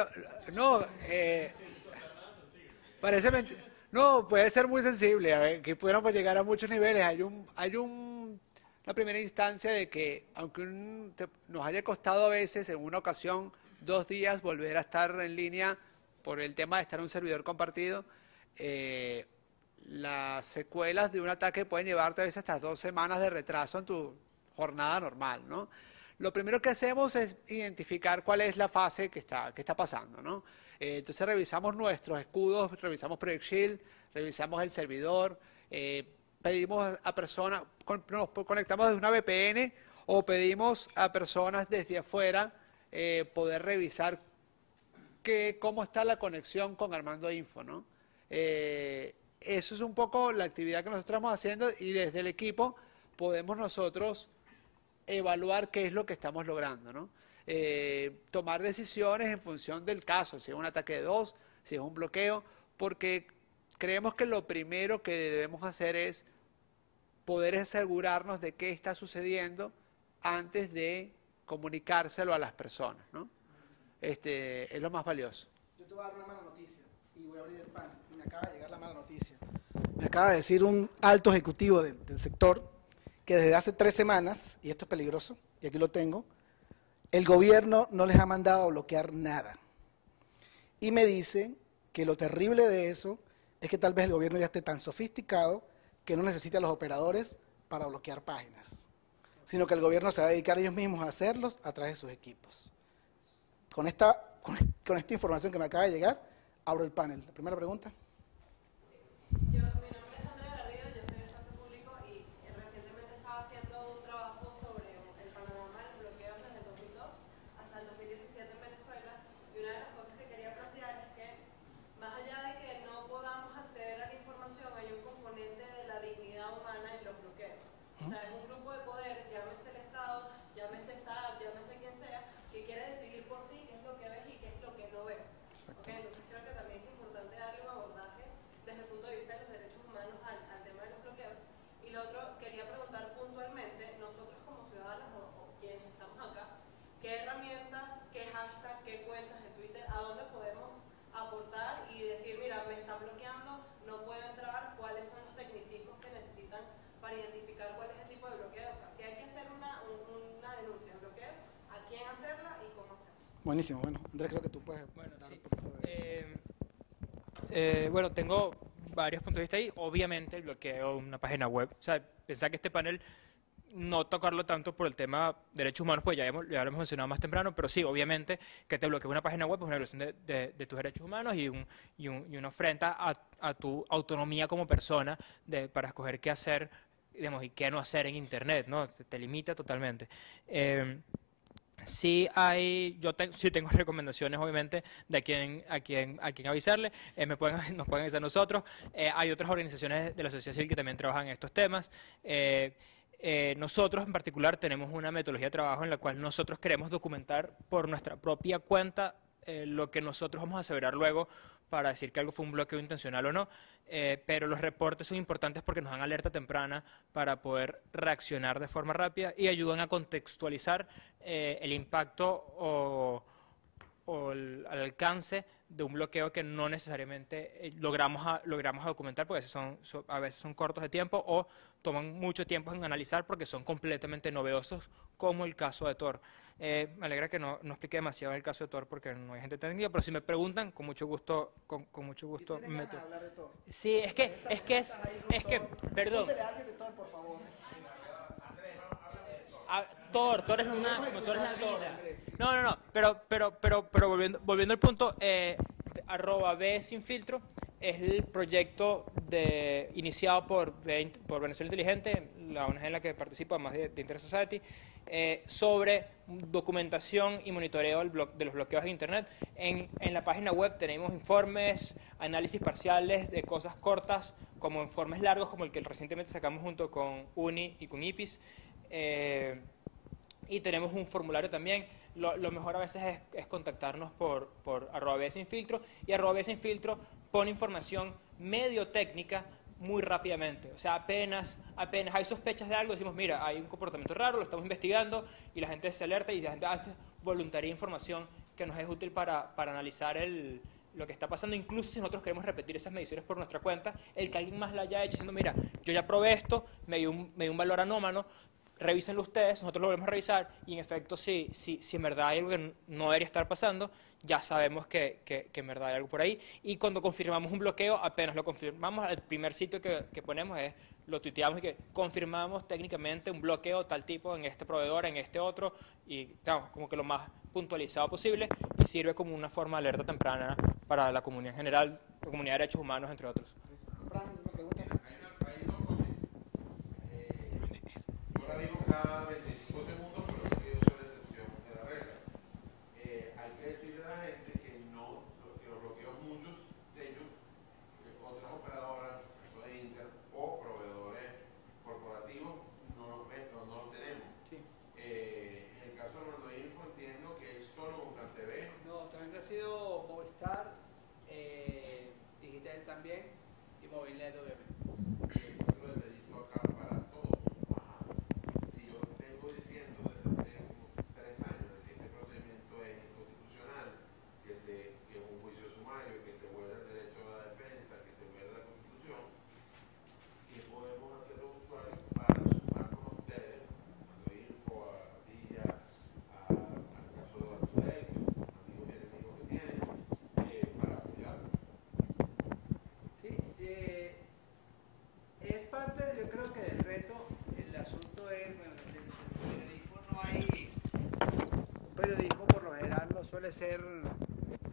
parece mentira. No, puede ser muy sensible, que pudiéramos llegar a muchos niveles. Hay una primera instancia de que, aunque nos haya costado a veces, en una ocasión, 2 días volver a estar en línea por el tema de estar en un servidor compartido, las secuelas de un ataque pueden llevarte a veces hasta 2 semanas de retraso en tu jornada normal, ¿no? Lo primero que hacemos es identificar cuál es la fase que está pasando, ¿no? Entonces revisamos nuestros escudos, revisamos Project Shield, revisamos el servidor, pedimos a personas, nos conectamos desde una VPN o pedimos a personas desde afuera poder revisar cómo está la conexión con Armando Info, ¿no? Eso es un poco la actividad que nosotros estamos haciendo y desde el equipo podemos nosotros evaluar qué es lo que estamos logrando, ¿no? Tomar decisiones en función del caso, si es un ataque de DOS, si es un bloqueo, porque creemos que lo primero que debemos hacer es poder asegurarnos de qué está sucediendo antes de comunicárselo a las personas, ¿no? Es lo más valioso. Yo te voy a dar una mala noticia y voy a abrir el panel. Y me acaba de llegar la mala noticia. Me acaba de decir un alto ejecutivo del sector que desde hace 3 semanas, y esto es peligroso, y aquí lo tengo, el gobierno no les ha mandado a bloquear nada. Y me dice que lo terrible de eso es que tal vez el gobierno ya esté tan sofisticado que no necesita a los operadores para bloquear páginas, sino que el gobierno se va a dedicar ellos mismos a hacerlos a través de sus equipos. Con esta información que me acaba de llegar, abro el panel. La primera pregunta. Buenísimo, bueno, Andrés, creo que tú puedes dar un poquito de eso. Bueno, tengo varios puntos de vista ahí. Obviamente el bloqueo de una página web, o sea, pensar que este panel no tocarlo tanto por el tema de derechos humanos, pues ya lo hemos mencionado más temprano, pero sí, obviamente que te bloquee una página web es una violación de tus derechos humanos y una afrenta a tu autonomía como persona para escoger qué hacer, digamos, y qué no hacer en Internet, ¿no? Te limita totalmente. Sí sí tengo recomendaciones, obviamente, de a quién avisarle. Nos pueden avisar nosotros. Hay otras organizaciones de la sociedad civil que también trabajan en estos temas. Nosotros en particular tenemos una metodología de trabajo en la cual nosotros queremos documentar por nuestra propia cuenta lo que nosotros vamos a aseverar luego para decir que algo fue un bloqueo intencional o no, pero los reportes son importantes porque nos dan alerta temprana para poder reaccionar de forma rápida y ayudan a contextualizar el impacto o el alcance de un bloqueo que no necesariamente logramos documentar, porque a veces son cortos de tiempo o toman mucho tiempo en analizar porque son completamente novedosos, como el caso de Tor. Me alegra que no explique demasiado el caso de Tor porque no hay gente técnica, pero si me preguntan, con mucho gusto, con mucho gusto ¿Tienes ganas de hablar de Tor? Sí, perdón. Pregúntale a alguien de Tor, por favor. Tor es lo máximo, Tor es la vida. No, pero volviendo al punto, @bsinfiltro es el proyecto iniciado por Venezuela Inteligente, la ONG en la que participo, además de Internet Society, sobre documentación y monitoreo de los bloqueos de Internet. En la página web tenemos informes, análisis parciales de cosas cortas, como informes largos, como el que recientemente sacamos junto con UNI y con IPIS. Y tenemos un formulario también. Lo mejor a veces es contactarnos por @bsinfiltro, y @bsinfiltro pone información medio técnica muy rápidamente. O sea, apenas hay sospechas de algo, decimos, mira, hay un comportamiento raro, lo estamos investigando, y la gente se alerta y la gente hace voluntaria información que nos es útil para analizar lo que está pasando, incluso si nosotros queremos repetir esas mediciones por nuestra cuenta, el que alguien más la haya hecho diciendo, mira, yo ya probé esto, me dio un valor anómalo, revísenlo ustedes, nosotros lo volvemos a revisar, y en efecto, si en verdad hay algo que no debería estar pasando, ya sabemos que en verdad hay algo por ahí. Y cuando confirmamos un bloqueo, apenas lo confirmamos, el primer sitio que ponemos lo tuiteamos y que confirmamos técnicamente un bloqueo tal tipo en este proveedor, en este otro, y digamos, como que lo más puntualizado posible, y sirve como una forma de alerta temprana para la comunidad en general, la comunidad de derechos humanos, entre otros. Fran, una pregunta. Hay una cosa. Yo la digo cada 25 segundos, pero sé que yo soy la excepción de la regla. Hay que decirle a la gente que los bloqueos, muchos de ellos, otras operadoras, caso de Inter, o proveedores corporativos, no los tenemos. Sí. En el caso de Mando Info entiendo que es solo con CanTV. No, también ha sido Movistar, Digital también, y Movilnet obviamente. Otro detallito acá para todos. Si yo vengo diciendo desde hace como 3 años de que este procedimiento es inconstitucional, que es un juicio sumario, que se vuelve el derecho a la defensa, que se vuelve la Constitución, ¿qué podemos hacer los usuarios para sumarnos a ustedes, Mando Info, a Villa, al caso de Bartudec, amigos y enemigos que tienen, para apoyarlos? Sí, es parte, yo creo que del reto. El asunto es, bueno, el periodismo no hay, un periodismo por lo general no suele ser,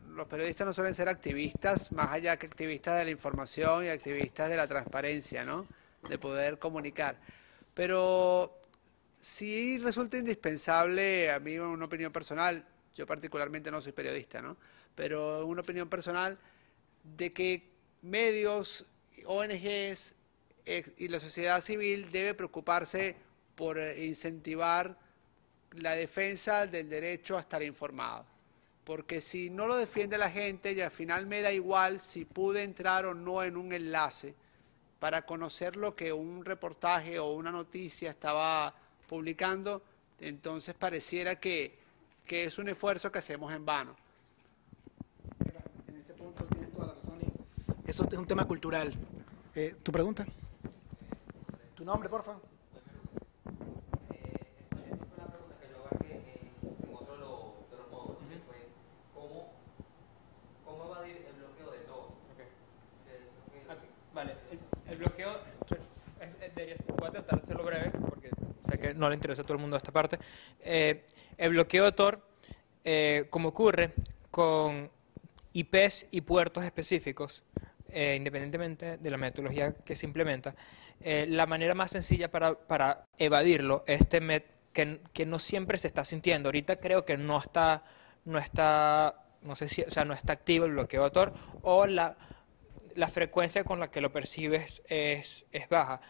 los periodistas no suelen ser activistas, más allá que activistas de la información y activistas de la transparencia, ¿no? De poder comunicar. Pero sí resulta indispensable, a mí una opinión personal, yo particularmente no soy periodista, ¿no? Pero una opinión personal de que medios, ONGs y la sociedad civil debe preocuparse por incentivar la defensa del derecho a estar informado. Porque si no lo defiende la gente, y al final me da igual si pude entrar o no en un enlace para conocer lo que un reportaje o una noticia estaba publicando, entonces pareciera que es un esfuerzo que hacemos en vano. Mira, en ese punto tienes toda la razón. Y eso es un tema cultural. ¿Tu pregunta? ¿Tu nombre, por favor? Esa fue una pregunta que yo abarqué en otro de los módulos, que fue cómo evadir el bloqueo de todo. Vale, el bloqueo, voy a tratar de hacerlo breve, porque sé que no le interesa a todo el mundo esta parte. El bloqueo de Tor, como ocurre con IPs y puertos específicos, independientemente de la metodología que se implementa, la manera más sencilla para evadirlo es que no siempre se está sintiendo. Ahorita creo que no está activo el bloqueo de Tor, o la frecuencia con la que lo percibes es baja.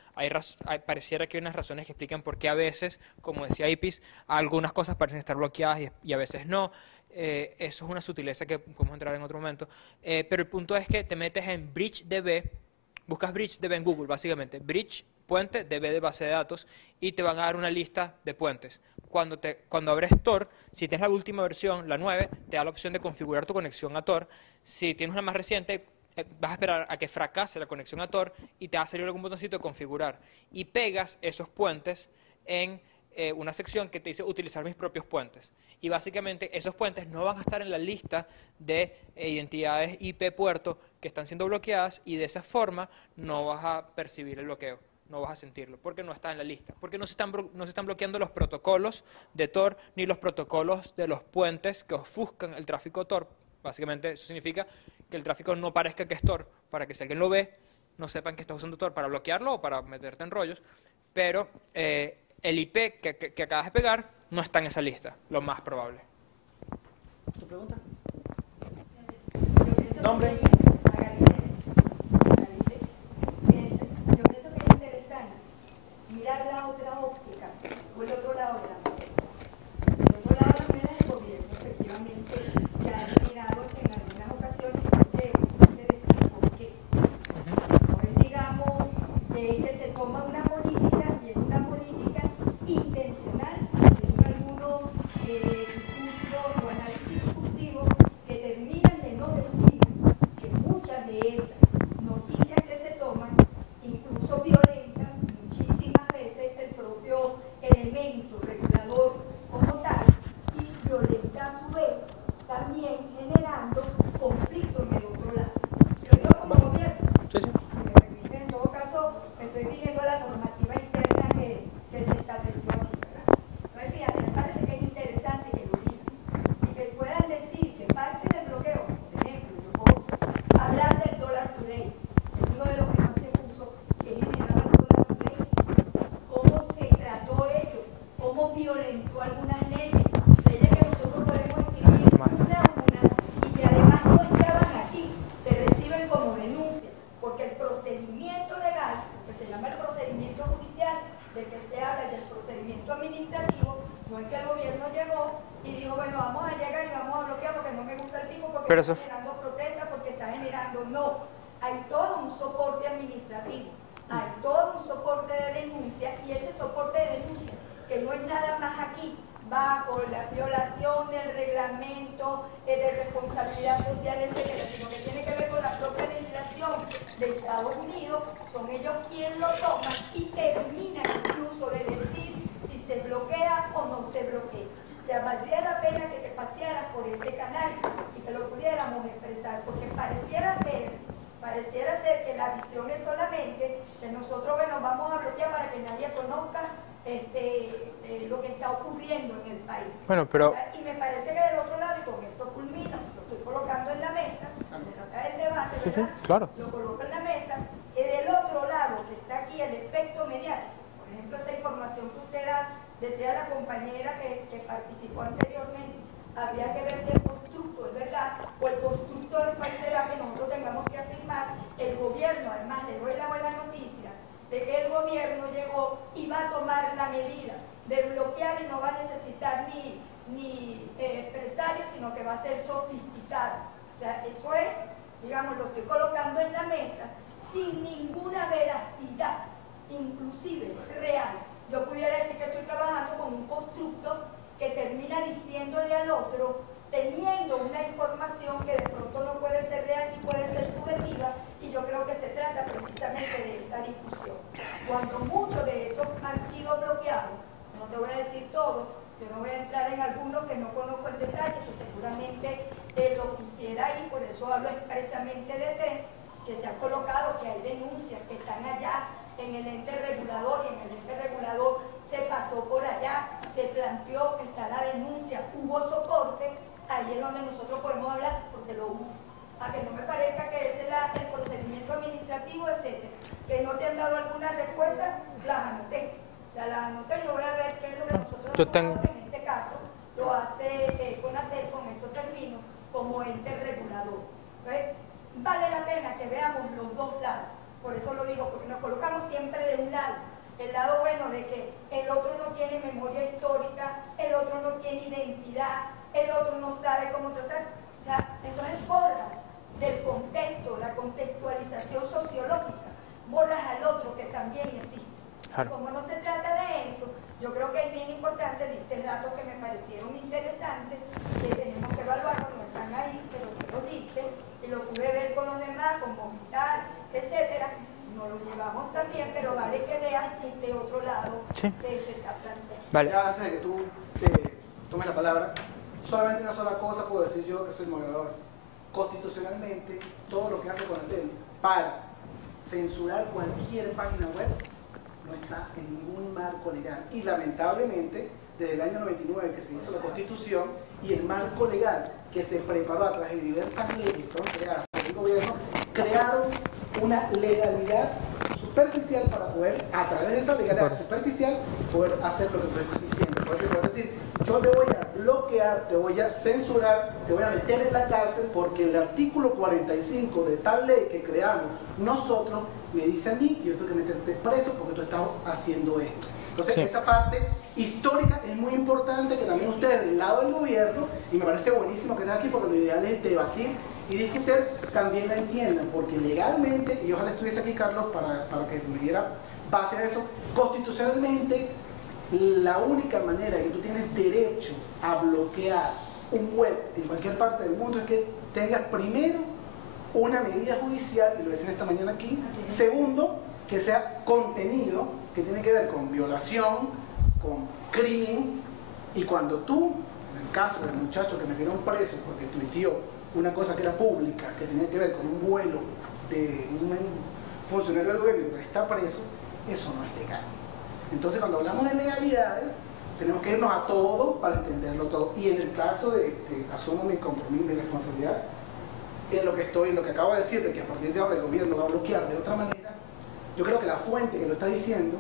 Pareciera que hay unas razones que explican por qué a veces, como decía IPIS, algunas cosas parecen estar bloqueadas y a veces no. Eso es una sutileza que podemos entrar en otro momento. Pero el punto es que te metes en BridgeDB, buscas BridgeDB en Google, básicamente, Bridge puente de B de base de datos y te van a dar una lista de puentes. Cuando abres Tor, si tienes la última versión, la 9, te da la opción de configurar tu conexión a Tor. Si tienes una más reciente, vas a esperar a que fracase la conexión a Tor y te va a salir algún botoncito de configurar. Y pegas esos puentes en una sección que te dice utilizar mis propios puentes. Y básicamente esos puentes no van a estar en la lista de identidades IP puerto que están siendo bloqueadas y de esa forma no vas a percibir el bloqueo, no vas a sentirlo, porque no está en la lista, porque no se están bloqueando los protocolos de Tor ni los protocolos de los puentes que ofuscan el tráfico Tor. Básicamente eso significa que el tráfico no parezca que es Tor, para que si alguien lo ve, no sepan que estás usando Tor para bloquearlo o para meterte en rollos, pero el IP que acabas de pegar no está en esa lista, lo más probable. ¿Tu pregunta? Nombre. Yo pienso que es interesante mirar la otra óptica o el otro lado de la moneda. El otro lado de la moneda es el gobierno, efectivamente, ya he mirado en algunas ocasiones que decir por qué. No es, digamos, que se toma una política y es una política intencional, según algunos discursos o análisis discursivos que terminan de no decir que muchas de esas noticias que se toman incluso violentan muchísimas veces el propio elemento regulador como tal y violenta a su vez también generando conflicto en el otro lado. Yo digo como gobierno, Sí, sí. si me permite, en todo caso, estoy siguiendo la normativa interna que se estableció aquí, ¿verdad? Entonces, fíjate, me parece que es interesante que lo digan y que puedan decir que parte del bloqueo, por ejemplo, yo puedo hablar del dólar today, es uno de los que más se puso, que generaba el dólar today, cómo se trató ello, cómo violentó algunas leyes que nosotros podemos escribir una a una y que además no estaban aquí, se reciben como denuncia, porque el procedimiento legal, que se llama el procedimiento judicial, de que se habla del procedimiento administrativo, no es que el gobierno llegó y dijo, bueno, vamos a llegar y vamos a bloquear porque no me gusta el tipo, porque Pero está eso generando protesta, porque está generando, no. Hay todo un soporte administrativo, hay todo un soporte de denuncia y ese soporte de denuncia, que no es nada más aquí, va por la violación del reglamento de responsabilidad social, etcétera, sino que tiene que ver con la propia legislación de Estados Unidos, son ellos quienes lo toman y terminan incluso de decir si se bloquea o no se bloquea. O sea, valdría la pena que te pasearas por ese canal y que lo pudiéramos expresar, porque pareciera ser que la visión es solamente que nosotros, bueno, vamos a bloquear para que nadie conozca lo que está ocurriendo en el país. Bueno, pero Y me parece que del otro lado, y con esto culmino, lo estoy colocando en la mesa, de acá el debate, sí, ¿verdad? claro. Lo coloco en la mesa, que del otro lado, que está aquí el efecto mediático, por ejemplo, esa información que usted decía la compañera que participó anteriormente, habría que ver si el constructo es verdad, o el constructo del país será que nosotros tengamos que afirmar, el gobierno, además le doy la buena noticia, de que el gobierno llegó y va a tomar la medida de bloquear y no va a necesitar ni empresarios, sino que va a ser sofisticado. O sea, eso es, digamos, lo estoy colocando en la mesa sin ninguna veracidad, inclusive real. Yo pudiera decir que estoy trabajando con un constructo que termina diciéndole al otro, teniendo una información que de pronto no puede ser real ni puede ser subjetiva, y yo creo que se trata precisamente de esta discusión. Cuando muchos de esos han sido bloqueados, no te voy a decir todo, yo no voy a entrar en algunos que no conozco en detalle, que seguramente lo pusiera ahí, por eso hablo expresamente de TREN, que se ha colocado, que hay denuncias que están allá en el ente regulador, y en el ente regulador se pasó por allá, se planteó, está la denuncia, hubo soporte, ahí es donde nosotros podemos hablar, porque lo hubo. A que no me parezca que ese es el procedimiento administrativo, etcétera. Que no te han dado alguna respuesta, las anoté. O sea, las anoté, yo voy a ver qué es lo que nosotros en este caso lo hace CONATEL, con esto termino, como ente regulador. ¿Ves? Vale la pena que veamos los dos lados. Por eso lo digo, porque nos colocamos siempre de un lado. El lado bueno de que el otro no tiene memoria histórica, el otro no tiene identidad, el otro no sabe cómo tratar. O sea, entonces borras del contexto, la contextualización sociológica, borras al otro que también existe. parecieron interesantes, que tenemos que evaluarlos, no están ahí, pero que los diste, y lo pude ver con los demás, con Movistar, etcétera. No lo llevamos también, pero vale que veas este otro lado Sí. que se está planteando. Vale. Ya antes de que tú tomes la palabra, solamente una sola cosa puedo decir yo que soy moderador. Constitucionalmente, todo lo que hace Conatel para censurar cualquier página web no está en ningún marco legal. Y lamentablemente, desde el año 99 que se hizo la Constitución y el marco legal que se preparó a través de diversas leyes que fueron creadas por el gobierno, crearon una legalidad superficial para poder, a través de esa legalidad superficial, poder hacer lo que tú estás diciendo. Poder decir, yo te voy a bloquear, te voy a censurar, te voy a meter en la cárcel porque el artículo 45 de tal ley que creamos nosotros me dice a mí que yo tengo que meterte preso porque tú estás haciendo esto. Entonces, Sí. esa parte histórica es muy importante que también ustedes del lado del gobierno, y me parece buenísimo que estén aquí porque lo ideal es debatir y de que ustedes también la entiendan, porque legalmente, y ojalá estuviese aquí Carlos para que me diera base a eso, constitucionalmente, la única manera que tú tienes derecho a bloquear un web en cualquier parte del mundo es que tengas primero una medida judicial, y lo decían esta mañana aquí, segundo, que sea contenido que tiene que ver con violación, con crimen, y cuando tú, en el caso del muchacho que metieron preso porque tuiteó una cosa que era pública, que tenía que ver con un vuelo de un funcionario del gobierno que está preso, eso no es legal. Entonces, cuando hablamos de legalidades, tenemos que irnos a todo para entenderlo todo. Y en el caso de asumo mi compromiso, mi responsabilidad, en lo que acabo de decir, de que a partir de ahora el gobierno va a bloquear de otra manera, yo creo que la fuente que lo está diciendo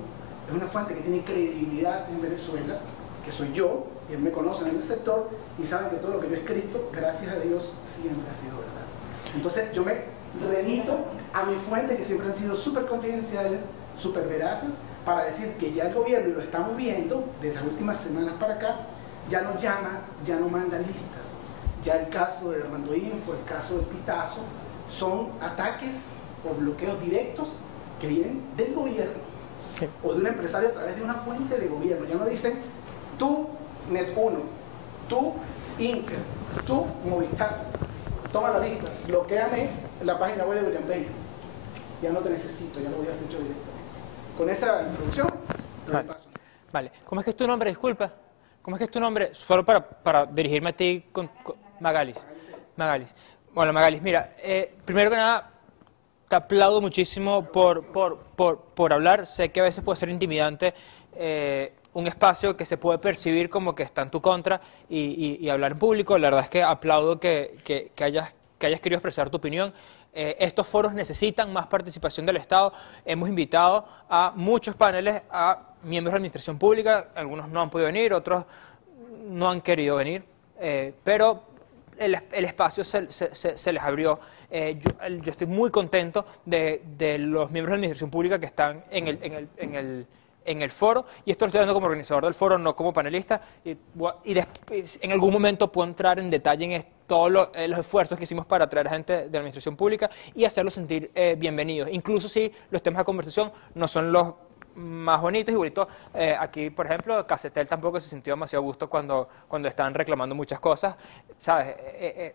es una fuente que tiene credibilidad en Venezuela, que soy yo, y él me conocen en el sector, y saben que todo lo que yo he escrito, gracias a Dios, siempre ha sido verdad. Entonces, yo me remito a mis fuentes que siempre han sido súper confidenciales, súper veraces, para decir que ya el gobierno, y lo estamos viendo desde las últimas semanas para acá, ya no llama, ya no manda listas. Ya el caso de Armando Info, el caso del Pitazo, son ataques o bloqueos directos que vienen del gobierno o de un empresario a través de una fuente de gobierno. Ya no dicen tú Net1, tú Inter, tú Movistar, toma la lista, bloqueame la página web de William Peña. Ya no te necesito, ya lo voy a hacer yo directamente. Con esa introducción, doy paso. Vale. ¿Cómo es que es tu nombre? Disculpa. ¿Cómo es que es tu nombre? Solo para dirigirme a ti con Magalis. Magalis. Bueno, Magalis, mira, primero que nada, te aplaudo muchísimo por hablar. Sé que a veces puede ser intimidante un espacio que se puede percibir como que está en tu contra y hablar en público. La verdad es que aplaudo que hayas querido expresar tu opinión. Estos foros necesitan más participación del Estado. Hemos invitado a muchos paneles a miembros de la administración pública. Algunos no han podido venir, otros no han querido venir, pero el espacio se les abrió. Yo estoy muy contento de los miembros de la administración pública que están en el foro, y esto lo estoy dando como organizador del foro, no como panelista, y en algún momento puedo entrar en detalle en todos los esfuerzos que hicimos para traer gente de la administración pública y hacerlos sentir bienvenidos, incluso si los temas de conversación no son los más bonitos y bonitos. Aquí, por ejemplo, Casetel tampoco se sintió demasiado a gusto cuando estaban reclamando muchas cosas, ¿sabes?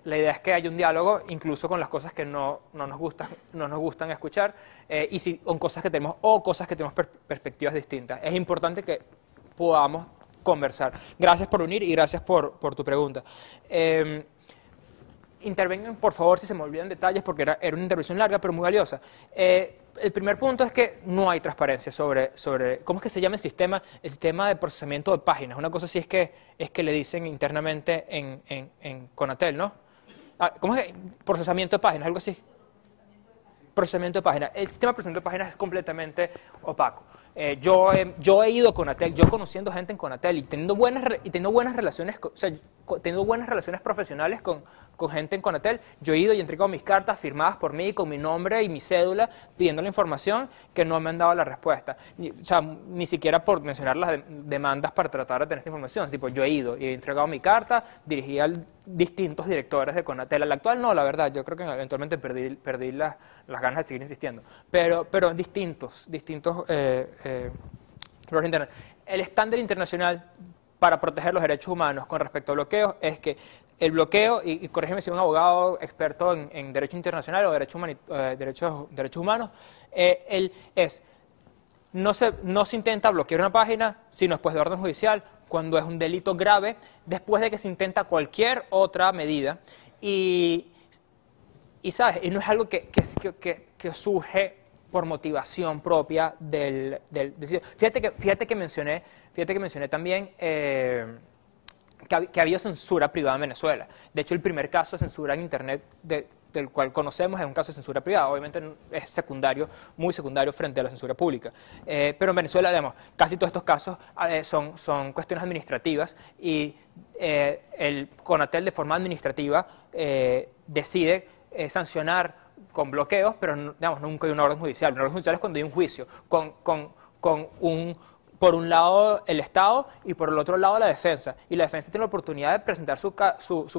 La idea es que haya un diálogo, incluso con las cosas que no nos gustan escuchar, y si con cosas que tenemos perspectivas distintas. Es importante que podamos conversar. Gracias por unir y gracias por tu pregunta. Intervengan, por favor, si se me olvidan detalles, porque era una intervención larga, pero muy valiosa. El primer punto es que no hay transparencia sobre ¿cómo es que se llama el sistema de procesamiento de páginas? Una cosa así es que le dicen internamente en Conatel, ¿no? ¿Cómo es que? Procesamiento de páginas, algo así. Procesamiento de páginas. El sistema de procesamiento de páginas es completamente opaco. Yo he ido a Conatel, yo conociendo gente en Conatel y teniendo buenas relaciones, teniendo buenas relaciones profesionales con gente en Conatel, yo he ido y he entregado mis cartas firmadas por mí, con mi nombre y mi cédula, pidiendo la información, que no me han dado la respuesta. Ni siquiera por mencionar las demandas para tratar de tener esta información. Tipo, yo he ido y he entregado mi carta, dirigí a distintos directores de Conatel. Al actual no, la verdad, yo creo que eventualmente perdí las ganas de seguir insistiendo. Pero distintos el estándar internacional para proteger los derechos humanos con respecto a bloqueos es que el bloqueo, y corrígeme si soy un abogado experto en derecho internacional o derechos humanos, no se intenta bloquear una página sino después de orden judicial, cuando es un delito grave, después de que se intenta cualquier otra medida. Y ¿sabes? Y no es algo que surge por motivación propia del fíjate que mencioné también que había censura privada en Venezuela. De hecho, el primer caso de censura en Internet del cual conocemos es un caso de censura privada. Obviamente es secundario, muy secundario frente a la censura pública. Pero en Venezuela, digamos, casi todos estos casos son cuestiones administrativas y el CONATEL de forma administrativa decide sancionar con bloqueos, pero digamos, nunca hay una orden judicial. Una orden judicial es cuando hay un juicio por un lado el Estado y por el otro lado la defensa. Y la defensa tiene la oportunidad de presentar su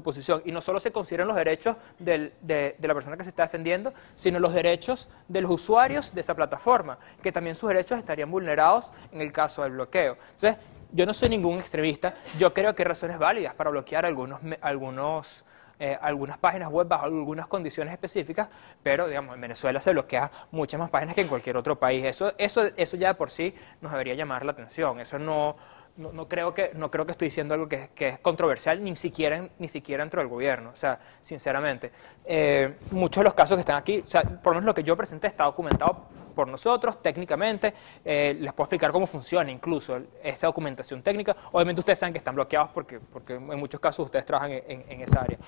posición. Y no solo se consideran los derechos de la persona que se está defendiendo, sino los derechos de los usuarios de esa plataforma, que también sus derechos estarían vulnerados en el caso del bloqueo. Entonces, yo no soy ningún extremista. Yo creo que hay razones válidas para bloquear algunas páginas web bajo algunas condiciones específicas, pero digamos, en Venezuela se bloquea muchas más páginas que en cualquier otro país. Eso ya de por sí nos debería llamar la atención. Eso no creo que estoy diciendo algo que es controversial, ni siquiera dentro del gobierno, o sea, sinceramente. Muchos de los casos que están aquí, o sea, por lo menos lo que yo presenté está documentado por nosotros, técnicamente. Les puedo explicar cómo funciona incluso esta documentación técnica. Obviamente ustedes saben que están bloqueados porque en muchos casos ustedes trabajan en esa área.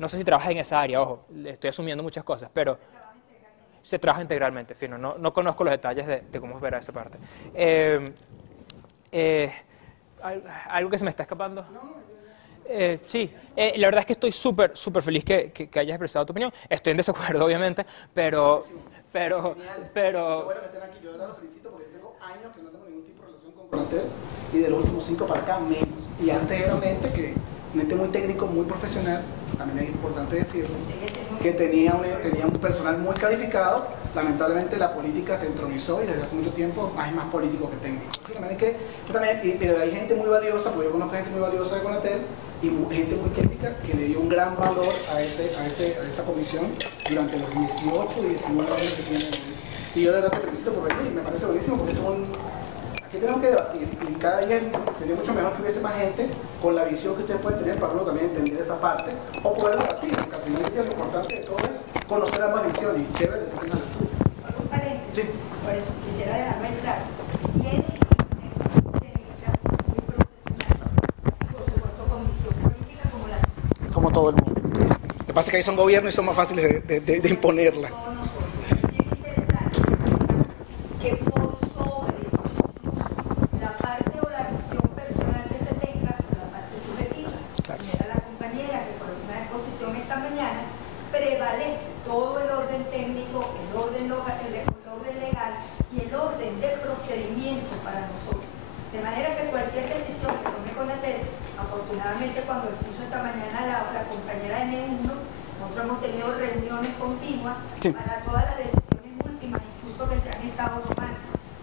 No sé si trabajan en esa área, ojo, estoy asumiendo muchas cosas, pero se trabaja integralmente, fino. No conozco los detalles de cómo verá esa parte. ¿Algo que se me está escapando? Sí, la verdad es que estoy súper feliz que hayas expresado tu opinión. Estoy en desacuerdo, obviamente, pero Qué bueno que estén aquí. Yo de verdad los felicito porque tengo años que no tengo ningún tipo de relación con CONATEL y de los últimos 5 para acá menos. Y antes era un ente muy técnico, muy profesional, también es importante decirlo, que tenía un personal muy calificado. Lamentablemente la política se entronizó y desde hace mucho tiempo es más político que técnico. Pero hay gente muy valiosa, porque yo conozco gente muy valiosa de CONATEL y gente muy técnica que le dio un gran valor a esa comisión durante los 18 y 19 años que tiene. Y yo de verdad te felicito por venir, me parece buenísimo porque aquí tenemos que debatir y cada día sería mucho mejor que hubiese más gente con la visión que ustedes pueden tener para uno también entender esa parte o poder debatir, porque al final del día lo importante de todo es conocer ambas visiones y chévere de que tengan el estudio. Un paréntesis, Sí. por eso quisiera dejarme claro. Tiene muy profesional, por supuesto con visión política como la Como todo el mundo. Lo que pasa es que ahí son gobiernos y son más fáciles de imponerla. todos nosotros. Es interesante que por sobre la parte o la visión personal que se tenga, la parte subjetiva, Claro. era la compañera que por una exposición esta mañana, prevalece todo el orden técnico, el orden legal y el orden del procedimiento para nosotros. De manera que cualquier decisión que tome CONATEL, afortunadamente cuando expuso esta mañana la compañera de M1, nosotros hemos tenido reuniones continuas Sí. para todas las decisiones últimas, incluso que se han estado tomando,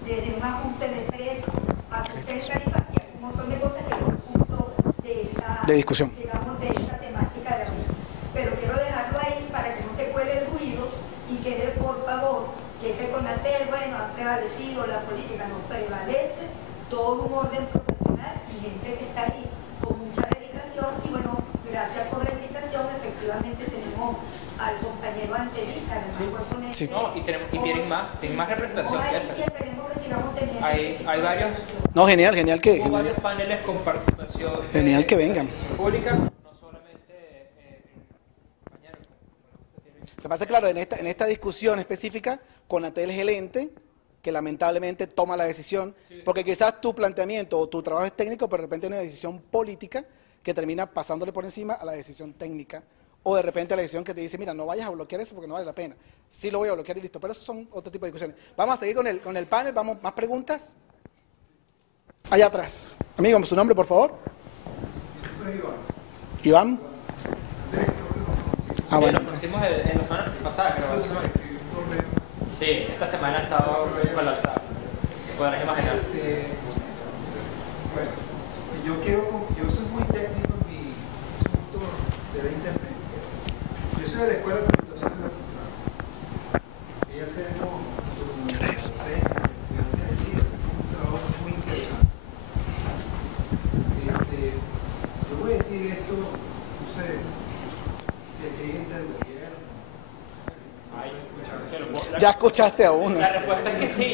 desde un ajuste de precios, ajuste de tarifas y un montón de cosas que es un punto De discusión. digamos, de esta temática de hoy. Pero quiero dejarlo ahí para que no se cuele el ruido y quede, por favor, que CONATEL, bueno, ha prevalecido la política, no prevalece todo un orden profesional y gente que está ahí con mucha dedicación. Y bueno, gracias por la invitación. Efectivamente tenemos al compañero Antelita, además fue ponente. Sí. No, y tienen más representación que esa. Y esperemos que sigamos teniendo. Hay varios. No, genial que... Hubo varios paneles con participación. Genial que vengan. Pública, no solamente compañeros. Lo que pasa es claro, en esta discusión específica, CONATEL es el ente que lamentablemente toma la decisión, porque quizás tu planteamiento o tu trabajo es técnico, pero de repente hay una decisión política que termina pasándole por encima a la decisión técnica, o de repente a la decisión que te dice, mira, no vayas a bloquear eso porque no vale la pena. Sí lo voy a bloquear y listo, pero esos son otro tipo de discusiones. Vamos a seguir con el panel, más preguntas. Allá atrás. Amigo, su nombre, por favor. Iván. Ah, bueno. Nos conocimos en la semana pasada, creo. Sí, esta semana ha estado colapsada. Podrás imaginar. Bueno, yo soy muy técnico en mi asunto de la internet. Yo soy de la Escuela de Computación de la Central. Y hacemos docencia, hacemos un trabajo muy interesante. Yo voy a decir esto, no sé, si hay gente del gobierno. Ya escuchaste a uno. La respuesta es que sí.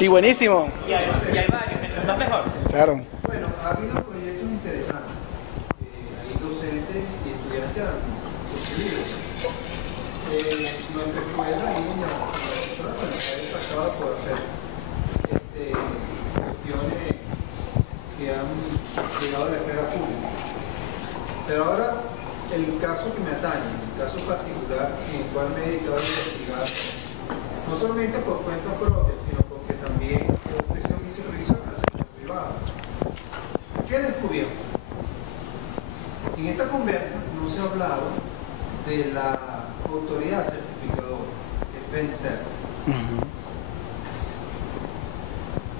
Y buenísimo. Y hay varios, ¿estás mejor? Claro. Bueno, ha habido proyectos interesantes. Hay docentes y estudiantes recibidos. Nuestra escuela ahí en la profesora se ha destacado por hacer cuestiones que han llegado a la esfera pública. Pero ahora, el caso que me atañe, el caso particular en el cual me he dedicado a investigar, no solamente por cuenta propia, sino porque también he ofrecido mi servicio al sector privado. ¿Qué he descubierto? En esta conversa no se ha hablado de la autoridad certificadora, el PENCER.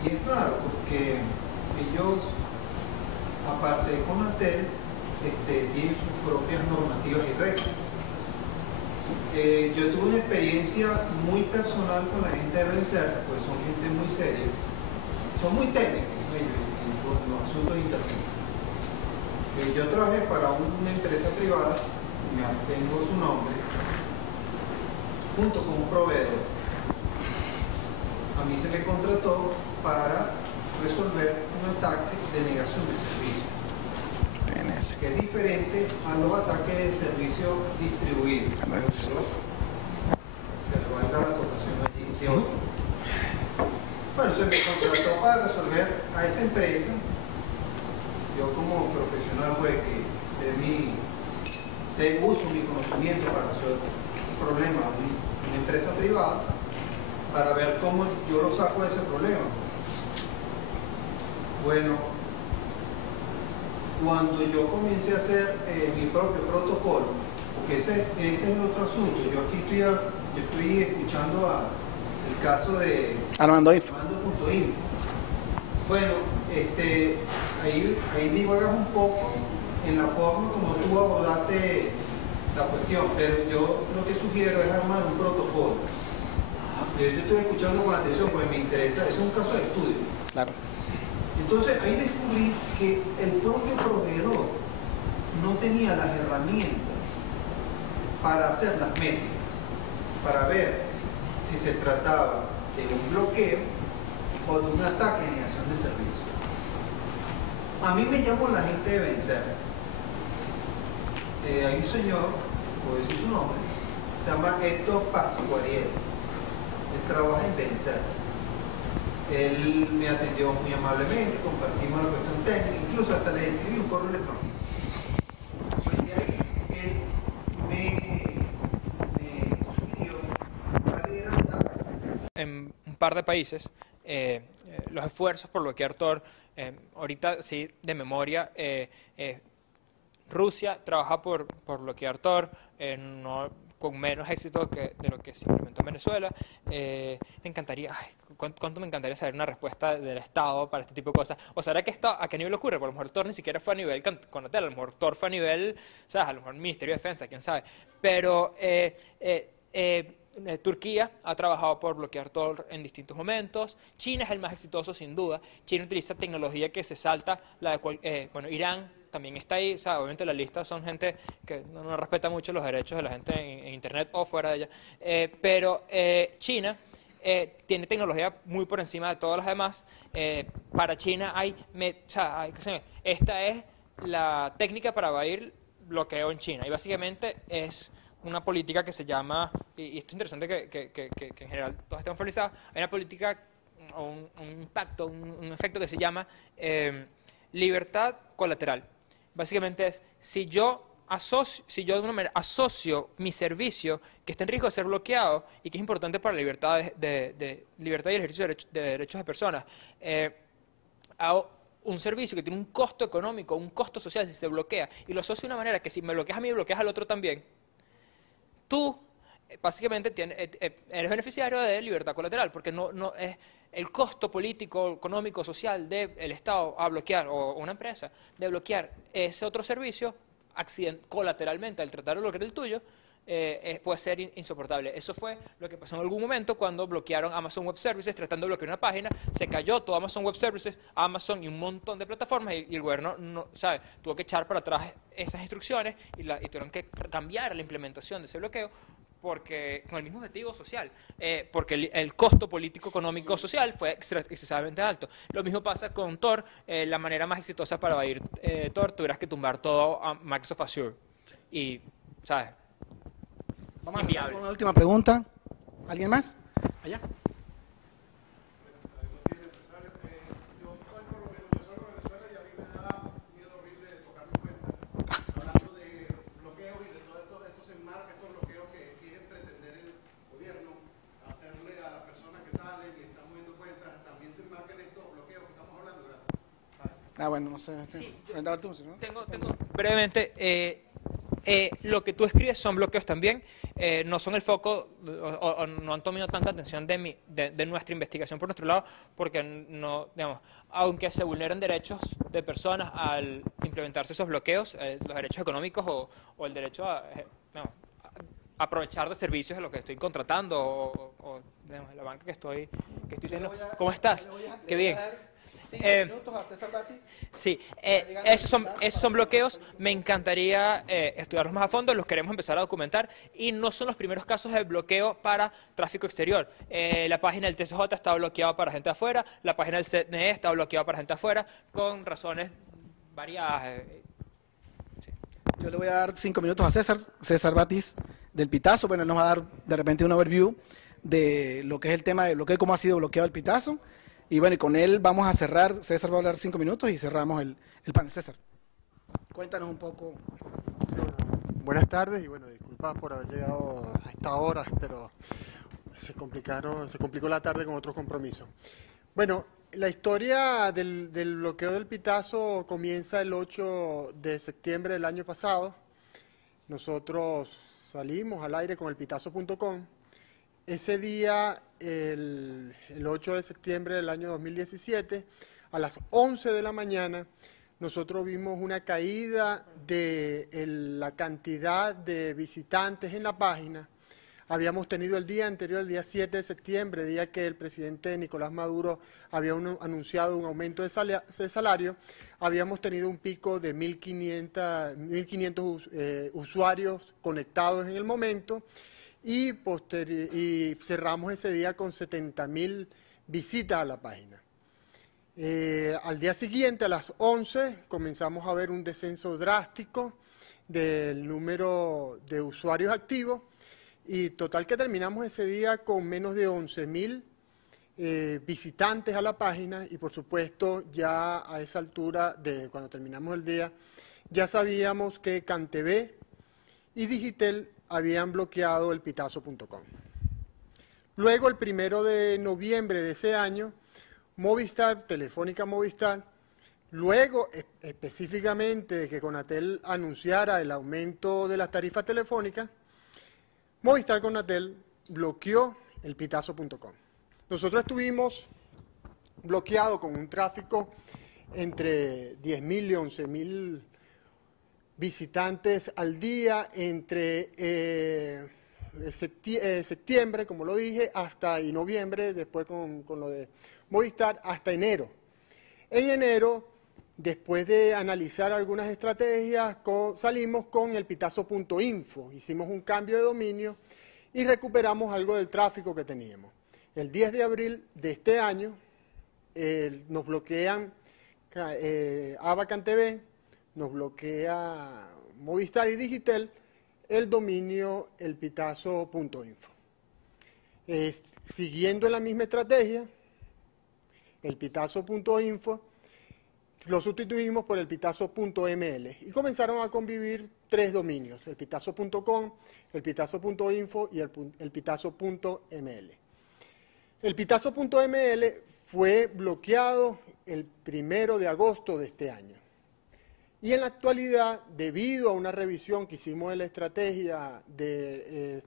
Y es claro, porque ellos, aparte de Conatel, tienen sus propias normativas y reglas. Yo tuve una experiencia muy personal con la gente de Vencer, pues son gente muy seria, son muy técnicos ellos en los asuntos de internet. Yo trabajé para una empresa privada, tengo su nombre, junto con un proveedor. A mí se me contrató para resolver un ataque de negación de servicio, que es diferente a los ataques de servicio distribuido. Se le va a dar la cotación allí teórica. Bueno, se me contrató para resolver a esa empresa. Yo como profesional pues que uso mi conocimiento para resolver un problema en una empresa privada, para ver cómo yo lo saco de ese problema. Bueno, cuando yo comencé a hacer mi propio protocolo, porque ese es el otro asunto, yo estoy escuchando el caso de Armando.info. Bueno, ahí divagas un poco en la forma como tú abordaste la cuestión, pero yo lo que sugiero es armar un protocolo. Yo te estoy escuchando con atención porque me interesa, es un caso de estudio. Claro. Entonces ahí descubrí que el propio proveedor no tenía las herramientas para hacer las métricas, para ver si se trataba de un bloqueo o de un ataque de negación de servicio. A mí me llamó la gente de Vencer. Hay un señor, puedo decir su nombre, se llama Héctor Pascuariel. Él trabaja en Vencer. Él me atendió muy amablemente, compartimos la cuestión técnica, incluso hasta le escribí un correo electrónico. Y ahí él me sugirió cuáles eran en un par de países, los esfuerzos por bloquear Tor, ahorita sí, de memoria, Rusia trabaja por bloquear Tor, no, con menos éxito de lo que se implementó en Venezuela. Me encantaría, ¿cuánto me encantaría saber una respuesta del Estado para este tipo de cosas? ¿O será que esto a qué nivel ocurre? Porque a lo mejor Tor ni siquiera fue a nivel Conatel, a lo mejor Tor fue a nivel, ¿sabes? A lo mejor Ministerio de Defensa, quién sabe. Pero Turquía ha trabajado por bloquear Tor en distintos momentos. China es el más exitoso sin duda. China utiliza tecnología que se salta la de bueno, Irán también está ahí. O sea, obviamente la lista son gente que no respeta mucho los derechos de la gente en internet o fuera de ella. Pero China tiene tecnología muy por encima de todas las demás. Para China esta es la técnica para evadir bloqueo en China. Y básicamente es una política que se llama, y esto es interesante que en general todos estén formalizados, hay una política, o un impacto, un efecto que se llama libertad colateral. Básicamente es, si yo de alguna manera asocio mi servicio que está en riesgo de ser bloqueado y que es importante para la libertad libertad y el ejercicio de derechos de personas, hago un servicio que tiene un costo económico, un costo social si se bloquea, y lo asocio de una manera que si me bloqueas a mí, bloqueas al otro también, tú básicamente eres beneficiario de libertad colateral, porque no es el costo político, económico, social del Estado a bloquear, o una empresa, de bloquear ese otro servicio colateralmente al tratar de bloquear el tuyo, puede ser insoportable. Eso fue lo que pasó en algún momento cuando bloquearon Amazon Web Services, tratando de bloquear una página, se cayó todo Amazon Web Services, Amazon y un montón de plataformas, y el gobierno tuvo que echar para atrás esas instrucciones y tuvieron que cambiar la implementación de ese bloqueo, porque con el mismo objetivo social, porque el costo político, económico, social fue excesivamente alto. Lo mismo pasa con Tor. La manera más exitosa para evadir Tor, tuvieras que tumbar todo a Microsoft Azure. Y, ¿sabes? Vamos a hacer una última pregunta. ¿Alguien más? Allá. Bueno, no sé. Sí, tengo brevemente, lo que tú escribes son bloqueos también, no son el foco, o no han tomado tanta atención de nuestra investigación por nuestro lado, porque no, digamos, aunque se vulneran derechos de personas al implementarse esos bloqueos, los derechos económicos o el derecho a aprovechar de servicios de lo que estoy contratando, o digamos, la banca que estoy teniendo. ¿Cómo estás? Qué bien. Minutos a César Batis. Sí, esos son bloqueos. Me encantaría estudiarlos más a fondo, los queremos empezar a documentar, y no son los primeros casos de bloqueo para tráfico exterior. La página del TCJ está bloqueada para gente afuera, la página del CNE está bloqueada para gente afuera, con razones variadas. Sí. Yo le voy a dar 5 minutos a César Batis del Pitazo. Bueno, él nos va a dar de repente un overview de lo que es el tema de bloqueo, cómo ha sido bloqueado el Pitazo. Y bueno, y con él vamos a cerrar. César va a hablar 5 minutos y cerramos el panel. César, cuéntanos un poco. Buenas tardes y bueno, disculpas por haber llegado a esta hora, pero se complicó la tarde con otros compromisos. Bueno, la historia del bloqueo del Pitazo comienza el 8 de septiembre del año pasado. Nosotros salimos al aire con elpitazo.com. Ese día, el 8 de septiembre del año 2017, a las 11 de la mañana, nosotros vimos una caída de la cantidad de visitantes en la página. Habíamos tenido el día anterior, el día 7 de septiembre, día que el presidente Nicolás Maduro había anunciado un aumento de salario, habíamos tenido un pico de 1.500 usuarios conectados en el momento, y cerramos ese día con 70.000 visitas a la página. Al día siguiente, a las 11, comenzamos a ver un descenso drástico del número de usuarios activos, y total que terminamos ese día con menos de 11.000 visitantes a la página, y por supuesto ya a esa altura, cuando terminamos el día, ya sabíamos que CanTV y Digitel habían bloqueado el Pitazo.com. Luego, el 1 de noviembre de ese año, Movistar, Telefónica Movistar, luego específicamente de que Conatel anunciara el aumento de las tarifas telefónicas, Movistar Conatel bloqueó el Pitazo.com. Nosotros estuvimos bloqueados con un tráfico entre 10.000 y 11.000 visitantes al día entre septiembre, como lo dije, y noviembre, después con lo de Movistar, hasta enero. En enero, después de analizar algunas estrategias, salimos con el Pitazo.info, hicimos un cambio de dominio y recuperamos algo del tráfico que teníamos. El 10 de abril de este año nos bloquean CanTV, nos bloquea Movistar y Digitel el dominio elpitazo.info. Siguiendo la misma estrategia, el Pitazo.info lo sustituimos por el Pitazo.ml y comenzaron a convivir 3 dominios, el Pitazo.com, el Pitazo.info y el Pitazo.ml. El Pitazo.ml fue bloqueado el 1 de agosto de este año. Y en la actualidad, debido a una revisión que hicimos de la estrategia de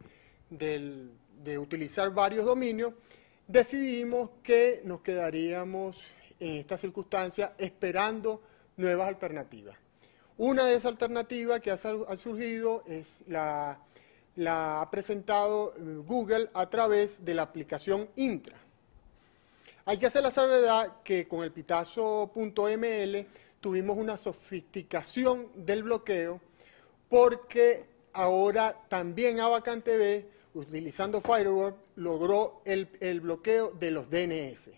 de utilizar varios dominios, decidimos que nos quedaríamos en esta circunstancia esperando nuevas alternativas. Una de esas alternativas que ha surgido es la ha presentado Google a través de la aplicación Intra. Hay que hacer la salvedad que con el pitazo.ml tuvimos una sofisticación del bloqueo porque ahora también Abacán TV, utilizando Firewall, logró el bloqueo de los DNS,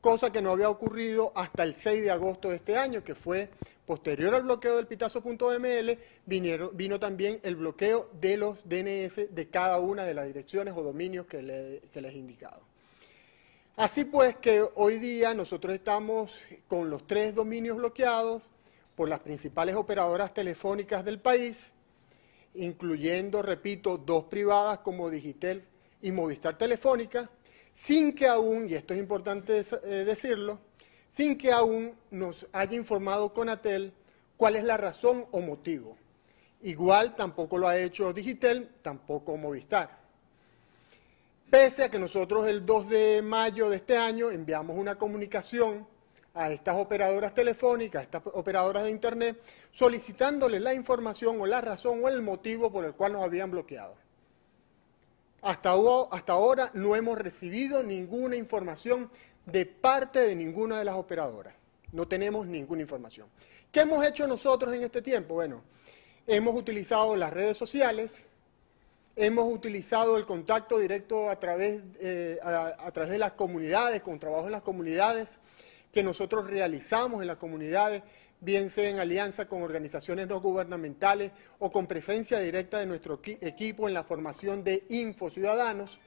cosa que no había ocurrido hasta el 6 de agosto de este año, que fue posterior al bloqueo del pitazo.ml, vino también el bloqueo de los DNS de cada una de las direcciones o dominios que les he indicado. Así pues que hoy día nosotros estamos con los 3 dominios bloqueados por las principales operadoras telefónicas del país, incluyendo, repito, 2 privadas como Digitel y Movistar Telefónica, sin que aún, y esto es importante decirlo, sin que aún nos haya informado Conatel cuál es la razón o motivo. Igual tampoco lo ha hecho Digitel, tampoco Movistar. Pese a que nosotros el 2 de mayo de este año enviamos una comunicación a estas operadoras telefónicas, a estas operadoras de Internet, solicitándoles la información o la razón o el motivo por el cual nos habían bloqueado. Hasta ahora no hemos recibido ninguna información de parte de ninguna de las operadoras. No tenemos ninguna información. ¿Qué hemos hecho nosotros en este tiempo? Bueno, hemos utilizado las redes sociales, hemos utilizado el contacto directo a través de las comunidades, con trabajo en las comunidades que nosotros realizamos en las comunidades, bien sea en alianza con organizaciones no gubernamentales o con presencia directa de nuestro equipo en la formación de InfoCiudadanos.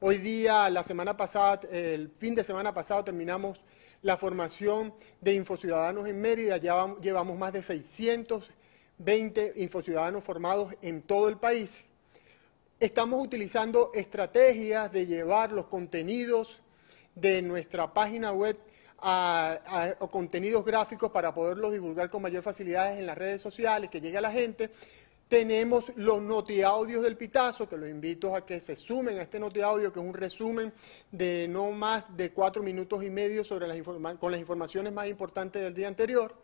Hoy día, la semana pasada, el fin de semana pasado, terminamos la formación de InfoCiudadanos en Mérida. Ya llevamos más de 620 InfoCiudadanos formados en todo el país. Estamos utilizando estrategias de llevar los contenidos de nuestra página web o contenidos gráficos para poderlos divulgar con mayor facilidad en las redes sociales, que llegue a la gente. Tenemos los notiaudios del Pitazo, que los invito a que se sumen a este notiaudio, que es un resumen de no más de 4 minutos y medio sobre con las informaciones más importantes del día anterior.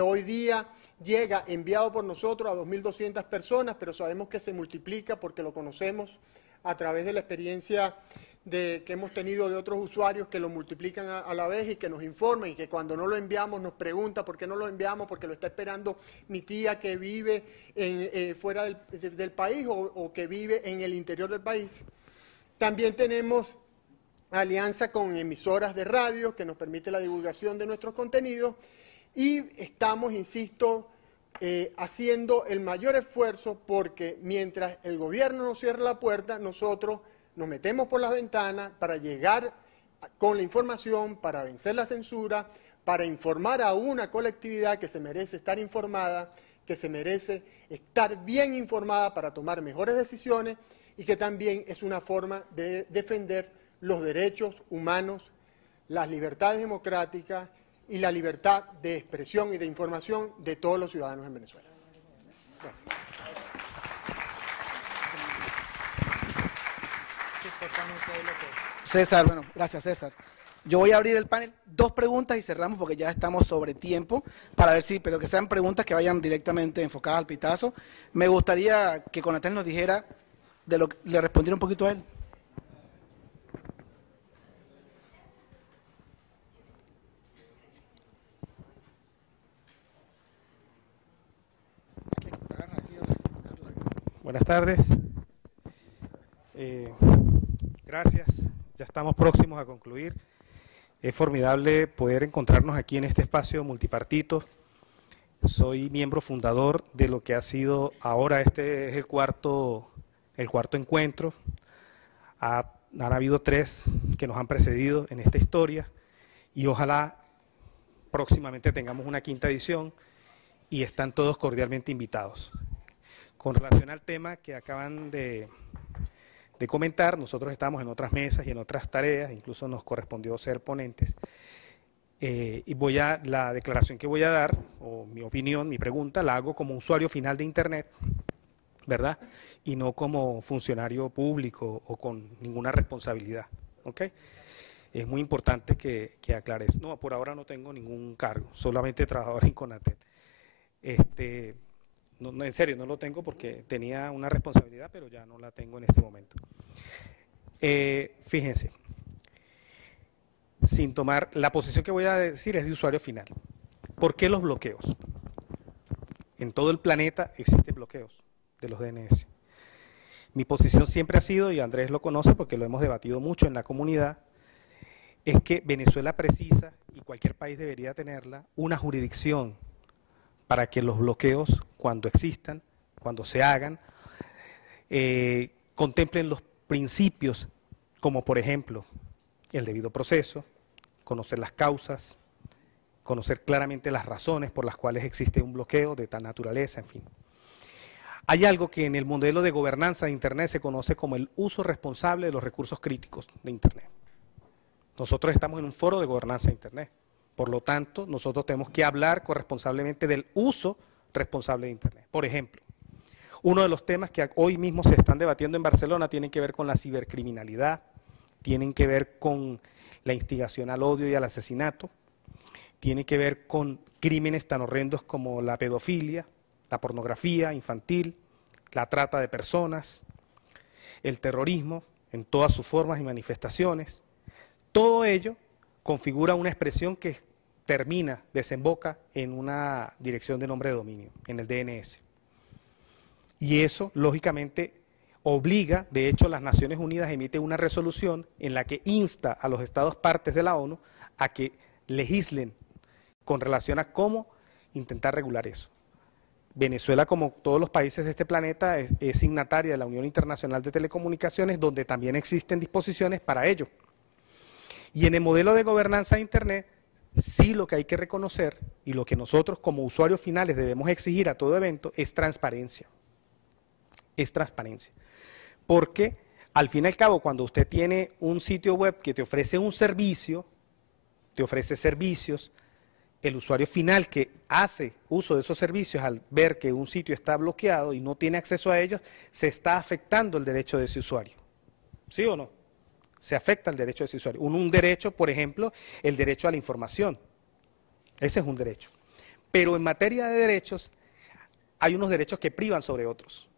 Hoy día llega enviado por nosotros a 2.200 personas, pero sabemos que se multiplica porque lo conocemos a través de la experiencia que hemos tenido de otros usuarios que lo multiplican a la vez y que nos informan y que cuando no lo enviamos nos pregunta por qué no lo enviamos, porque lo está esperando mi tía que vive fuera del país o que vive en el interior del país. También tenemos alianza con emisoras de radio que nos permite la divulgación de nuestros contenidos y estamos, insisto, haciendo el mayor esfuerzo porque mientras el gobierno nos cierra la puerta, nosotros nos metemos por las ventanas para llegar con la información, para vencer la censura, para informar a una colectividad que se merece estar informada, que se merece estar bien informada para tomar mejores decisiones y que también es una forma de defender los derechos humanos, las libertades democráticas y la libertad de expresión y de información de todos los ciudadanos en Venezuela. Gracias. César, bueno, gracias César. Yo voy a abrir el panel, 2 preguntas y cerramos porque ya estamos sobre tiempo, para ver si, pero que sean preguntas que vayan directamente enfocadas al Pitazo. Me gustaría que Conatel nos dijera, le respondiera un poquito a él. Buenas tardes. Gracias. Ya estamos próximos a concluir. Es formidable poder encontrarnos aquí en este espacio multipartito. Soy miembro fundador de lo que ha sido ahora, este es el cuarto encuentro. Han habido 3 que nos han precedido en esta historia y ojalá próximamente tengamos una 5ª edición y están todos cordialmente invitados. Con relación al tema que acaban de comentar, nosotros estamos en otras mesas y en otras tareas, incluso nos correspondió ser ponentes. Y la declaración que voy a dar, o mi opinión, mi pregunta, la hago como usuario final de Internet, ¿verdad? Y no como funcionario público o con ninguna responsabilidad, ¿ok? Es muy importante que aclares. No, por ahora no tengo ningún cargo, solamente trabajador en Conatel. No, en serio, no lo tengo porque tenía una responsabilidad, pero ya no la tengo en este momento. Fíjense, sin tomar, la posición que voy a decir es de usuario final. ¿Por qué los bloqueos? En todo el planeta existen bloqueos de los DNS. Mi posición siempre ha sido, y Andrés lo conoce porque lo hemos debatido mucho en la comunidad, es que Venezuela precisa, y cualquier país debería tenerla, una jurisdicción para que los bloqueos, cuando existan, cuando se hagan, contemplen los principios, como por ejemplo el debido proceso, conocer las causas, conocer claramente las razones por las cuales existe un bloqueo de tal naturaleza, en fin. Hay algo que en el modelo de gobernanza de Internet se conoce como el uso responsable de los recursos críticos de Internet. Nosotros estamos en un foro de gobernanza de Internet. Por lo tanto, nosotros tenemos que hablar corresponsablemente del uso responsable de Internet. Por ejemplo, uno de los temas que hoy mismo se están debatiendo en Barcelona tienen que ver con la cibercriminalidad, tienen que ver con la instigación al odio y al asesinato, tiene que ver con crímenes tan horrendos como la pedofilia, la pornografía infantil, la trata de personas, el terrorismo en todas sus formas y manifestaciones. Todo ello configura una expresión que termina, desemboca en una dirección de nombre de dominio, en el DNS. Y eso, lógicamente, obliga, de hecho, las Naciones Unidas emite una resolución en la que insta a los estados partes de la ONU a que legislen con relación a cómo intentar regular eso. Venezuela, como todos los países de este planeta, es signataria de la Unión Internacional de Telecomunicaciones, donde también existen disposiciones para ello. Y en el modelo de gobernanza de Internet, sí lo que hay que reconocer y lo que nosotros como usuarios finales debemos exigir a todo evento es transparencia. Es transparencia. Porque al fin y al cabo, cuando usted tiene un sitio web que te ofrece un servicio, te ofrece servicios, el usuario final que hace uso de esos servicios al ver que un sitio está bloqueado y no tiene acceso a ellos, se está afectando el derecho de ese usuario. ¿Sí o no? Se afecta el derecho de ese usuario. Un derecho, por ejemplo, el derecho a la información. Ese es un derecho. Pero en materia de derechos, hay unos derechos que privan sobre otros.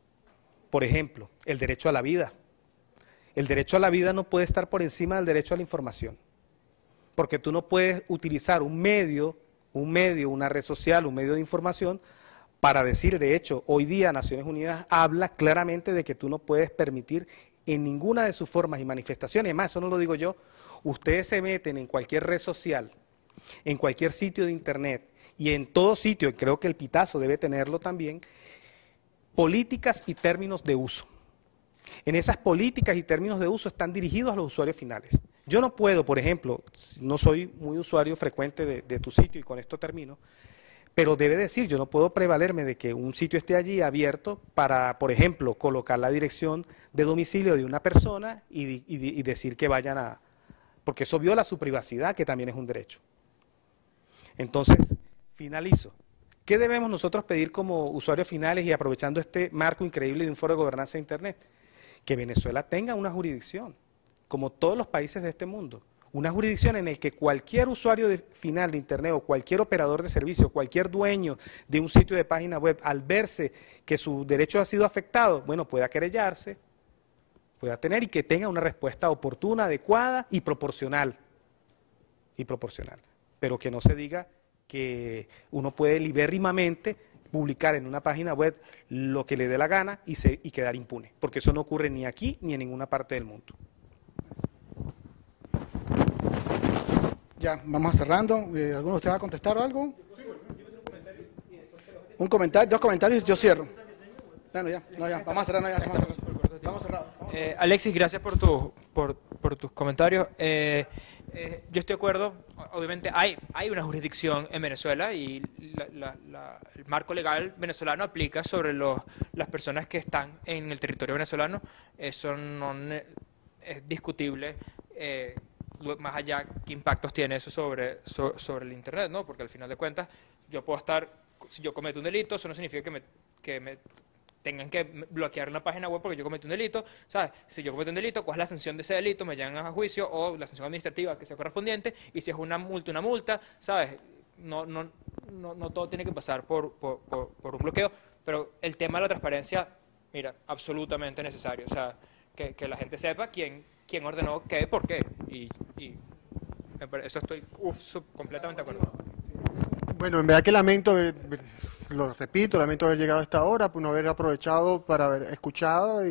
Por ejemplo, el derecho a la vida. El derecho a la vida no puede estar por encima del derecho a la información. Porque tú no puedes utilizar un medio, una red social, un medio de información para decir, de hecho, hoy día Naciones Unidas habla claramente de que tú no puedes permitir en ninguna de sus formas y manifestaciones, además, eso no lo digo yo, ustedes se meten en cualquier red social, en cualquier sitio de Internet y en todo sitio, y creo que el Pitazo debe tenerlo también, políticas y términos de uso. En esas políticas y términos de uso están dirigidos a los usuarios finales. Yo no puedo, por ejemplo, no soy muy usuario frecuente de tu sitio y con esto termino, pero debe decir, yo no puedo prevalerme de que un sitio esté allí abierto para, por ejemplo, colocar la dirección de domicilio de una persona y decir que vayan a... porque eso viola su privacidad, que también es un derecho. Entonces, finalizo. ¿Qué debemos nosotros pedir como usuarios finales y aprovechando este marco increíble de un foro de gobernanza de Internet? Que Venezuela tenga una jurisdicción, como todos los países de este mundo. Una jurisdicción en la que cualquier usuario final de Internet o cualquier operador de servicio, cualquier dueño de un sitio de página web, al verse que su derecho ha sido afectado, bueno, pueda querellarse, pueda tener y que tenga una respuesta oportuna, adecuada y proporcional. Pero que no se diga que uno puede libérrimamente publicar en una página web lo que le dé la gana y quedar impune, porque eso no ocurre ni aquí ni en ninguna parte del mundo. Ya, vamos cerrando. ¿Alguno de ustedes va a contestar algo? Un comentario, dos comentarios y yo cierro. Bueno, ya, vamos a cerrar, Vamos cerrados. Alexis, gracias por tus comentarios. Yo estoy de acuerdo, obviamente hay una jurisdicción en Venezuela y el marco legal venezolano aplica sobre las personas que están en el territorio venezolano. Eso no es discutible. Más allá, ¿qué impactos tiene eso sobre el Internet? ¿No? Porque al final de cuentas, yo puedo estar, si yo cometo un delito, eso no significa que me tengan que bloquear una página web porque yo cometí un delito, ¿sabes? Si yo cometí un delito, ¿cuál es la sanción de ese delito? Me llevan a juicio o la sanción administrativa que sea correspondiente, y si es una multa, ¿sabes? No todo tiene que pasar por un bloqueo, pero el tema de la transparencia, mira, absolutamente necesario, o sea, que la gente sepa quién ordenó qué, por qué, y eso estoy completamente de acuerdo. Bueno, en verdad que lamento, lo repito, lamento haber llegado a esta hora, por no haber aprovechado para haber escuchar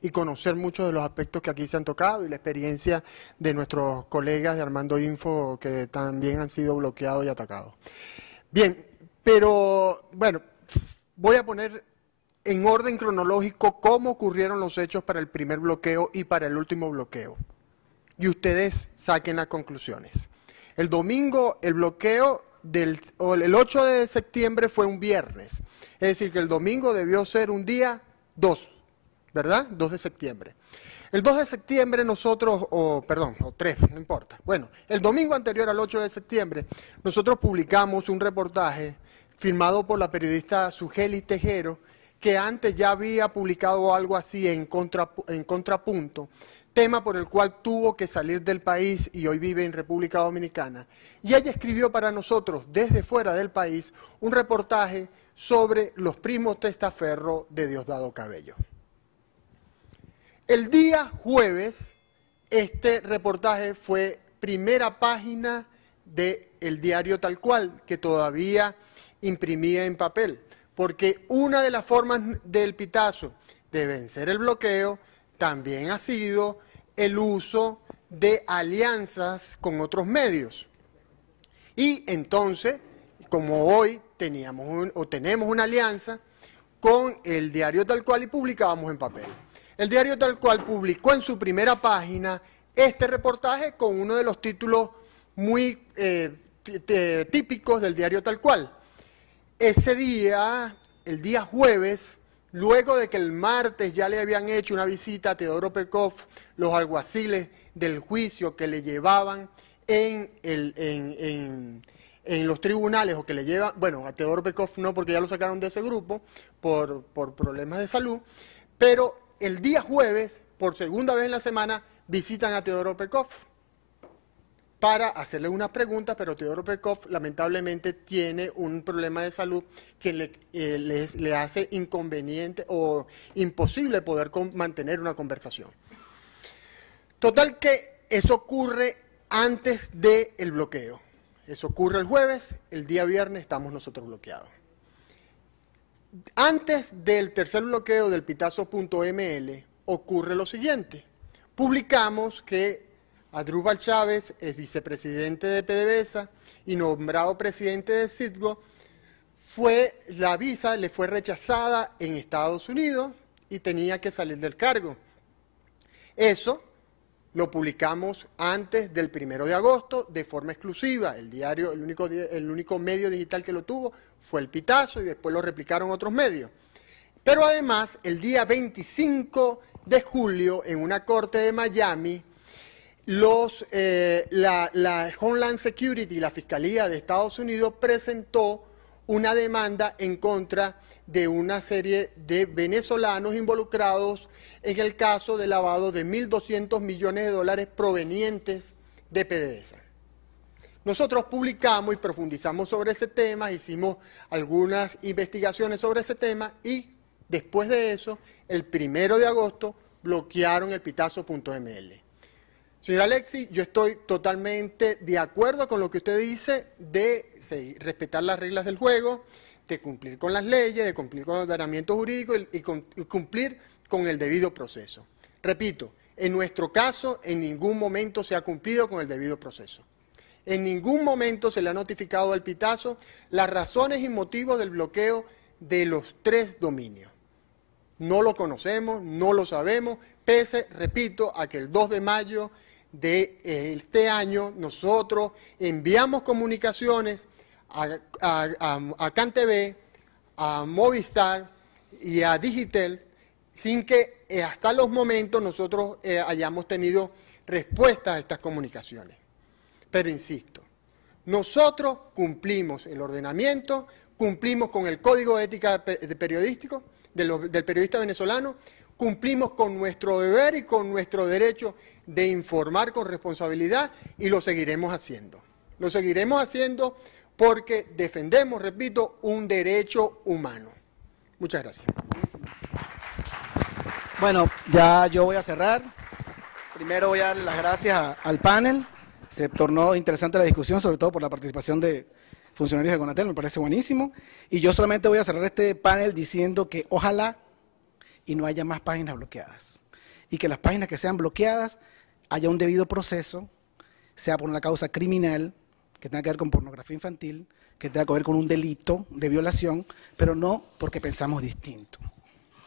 y conocer muchos de los aspectos que aquí se han tocado y la experiencia de nuestros colegas de Armando Info que también han sido bloqueados y atacados. Bien, pero bueno, voy a poner en orden cronológico cómo ocurrieron los hechos para el primer bloqueo y para el último bloqueo. Y ustedes saquen las conclusiones. El domingo, el bloqueo el 8 de septiembre fue un viernes. Es decir, que el domingo debió ser un día 2, ¿verdad? 2 de septiembre. El 2 de septiembre nosotros, o 3, no importa. Bueno, el domingo anterior al 8 de septiembre, nosotros publicamos un reportaje firmado por la periodista Sugeli Tejero, que antes ya había publicado algo así en Contrapunto, tema por el cual tuvo que salir del país y hoy vive en República Dominicana. Y ella escribió para nosotros, desde fuera del país, un reportaje sobre los primos testaferros de Diosdado Cabello. El día jueves, este reportaje fue primera página del diario Tal Cual, que todavía imprimía en papel, porque una de las formas del Pitazo de vencer el bloqueo también ha sido el uso de alianzas con otros medios. Y entonces, como hoy tenemos una alianza con el diario Tal Cual y publicábamos en papel. El diario Tal Cual publicó en su primera página este reportaje con uno de los títulos muy típicos del diario Tal Cual. Ese día, el día jueves, luego de que el martes ya le habían hecho una visita a Teodoro Pekov, los alguaciles del juicio que le llevaban en los tribunales, o que le llevan, bueno, a Teodoro Pekov no, porque ya lo sacaron de ese grupo por problemas de salud, pero el día jueves, por segunda vez en la semana, visitan a Teodoro Pekov para hacerle unas preguntas, pero Teodoro Pekov lamentablemente tiene un problema de salud que le hace inconveniente o imposible poder mantener una conversación. Total que eso ocurre antes del bloqueo. Eso ocurre el jueves, el día viernes estamos nosotros bloqueados. Antes del tercer bloqueo del Pitazo.ml ocurre lo siguiente. Publicamos que Adrúbal Chávez, es vicepresidente de PDVSA y nombrado presidente de Citgo, la visa le fue rechazada en Estados Unidos y tenía que salir del cargo. Eso lo publicamos antes del 1 de agosto de forma exclusiva. El diario, el único medio digital que lo tuvo fue el Pitazo y después lo replicaron otros medios. Pero además, el día 25 de julio, en una corte de Miami, la Homeland Security y la Fiscalía de Estados Unidos presentó una demanda en contra de una serie de venezolanos involucrados en el caso de lavado de 1.200 millones de dólares provenientes de PDVSA. Nosotros publicamos y profundizamos sobre ese tema, hicimos algunas investigaciones sobre ese tema y después de eso, el 1 de agosto, bloquearon el Pitazo.ml. Señor Alexis, yo estoy totalmente de acuerdo con lo que usted dice de respetar las reglas del juego, de cumplir con las leyes, de cumplir con el ordenamiento jurídico y cumplir con el debido proceso. Repito, en nuestro caso, en ningún momento se ha cumplido con el debido proceso. En ningún momento se le ha notificado al Pitazo las razones y motivos del bloqueo de los 3 dominios. No lo conocemos, no lo sabemos, pese, repito, a que el 2 de mayo de este año nosotros enviamos comunicaciones a CanTV, a Movistar y a Digitel, sin que hasta los momentos nosotros hayamos tenido respuesta a estas comunicaciones. Pero insisto, nosotros cumplimos el ordenamiento, cumplimos con el Código de Ética periodístico del periodista venezolano, cumplimos con nuestro deber y con nuestro derecho de informar con responsabilidad y lo seguiremos haciendo. Lo seguiremos haciendo porque defendemos, repito, un derecho humano. Muchas gracias. Bueno, ya yo voy a cerrar. Primero voy a dar las gracias al panel. Se tornó interesante la discusión, sobre todo por la participación de funcionarios de Conatel, me parece buenísimo. Y yo solamente voy a cerrar este panel diciendo que ojalá y no haya más páginas bloqueadas. Y que las páginas que sean bloqueadas haya un debido proceso, sea por una causa criminal, que tenga que ver con pornografía infantil, que tenga que ver con un delito de violación, pero no porque pensamos distinto.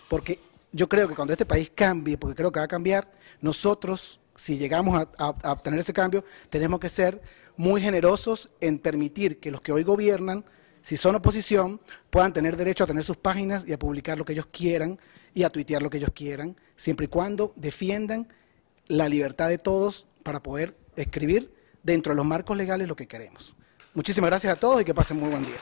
Porque yo creo que cuando este país cambie, porque creo que va a cambiar, nosotros, si llegamos a obtener ese cambio, tenemos que ser muy generosos en permitir que los que hoy gobiernan, si son oposición, puedan tener derecho a tener sus páginas y a publicar lo que ellos quieran y a tuitear lo que ellos quieran, siempre y cuando defiendan la libertad de todos para poder escribir dentro de los marcos legales lo que queremos. Muchísimas gracias a todos y que pasen muy buen día.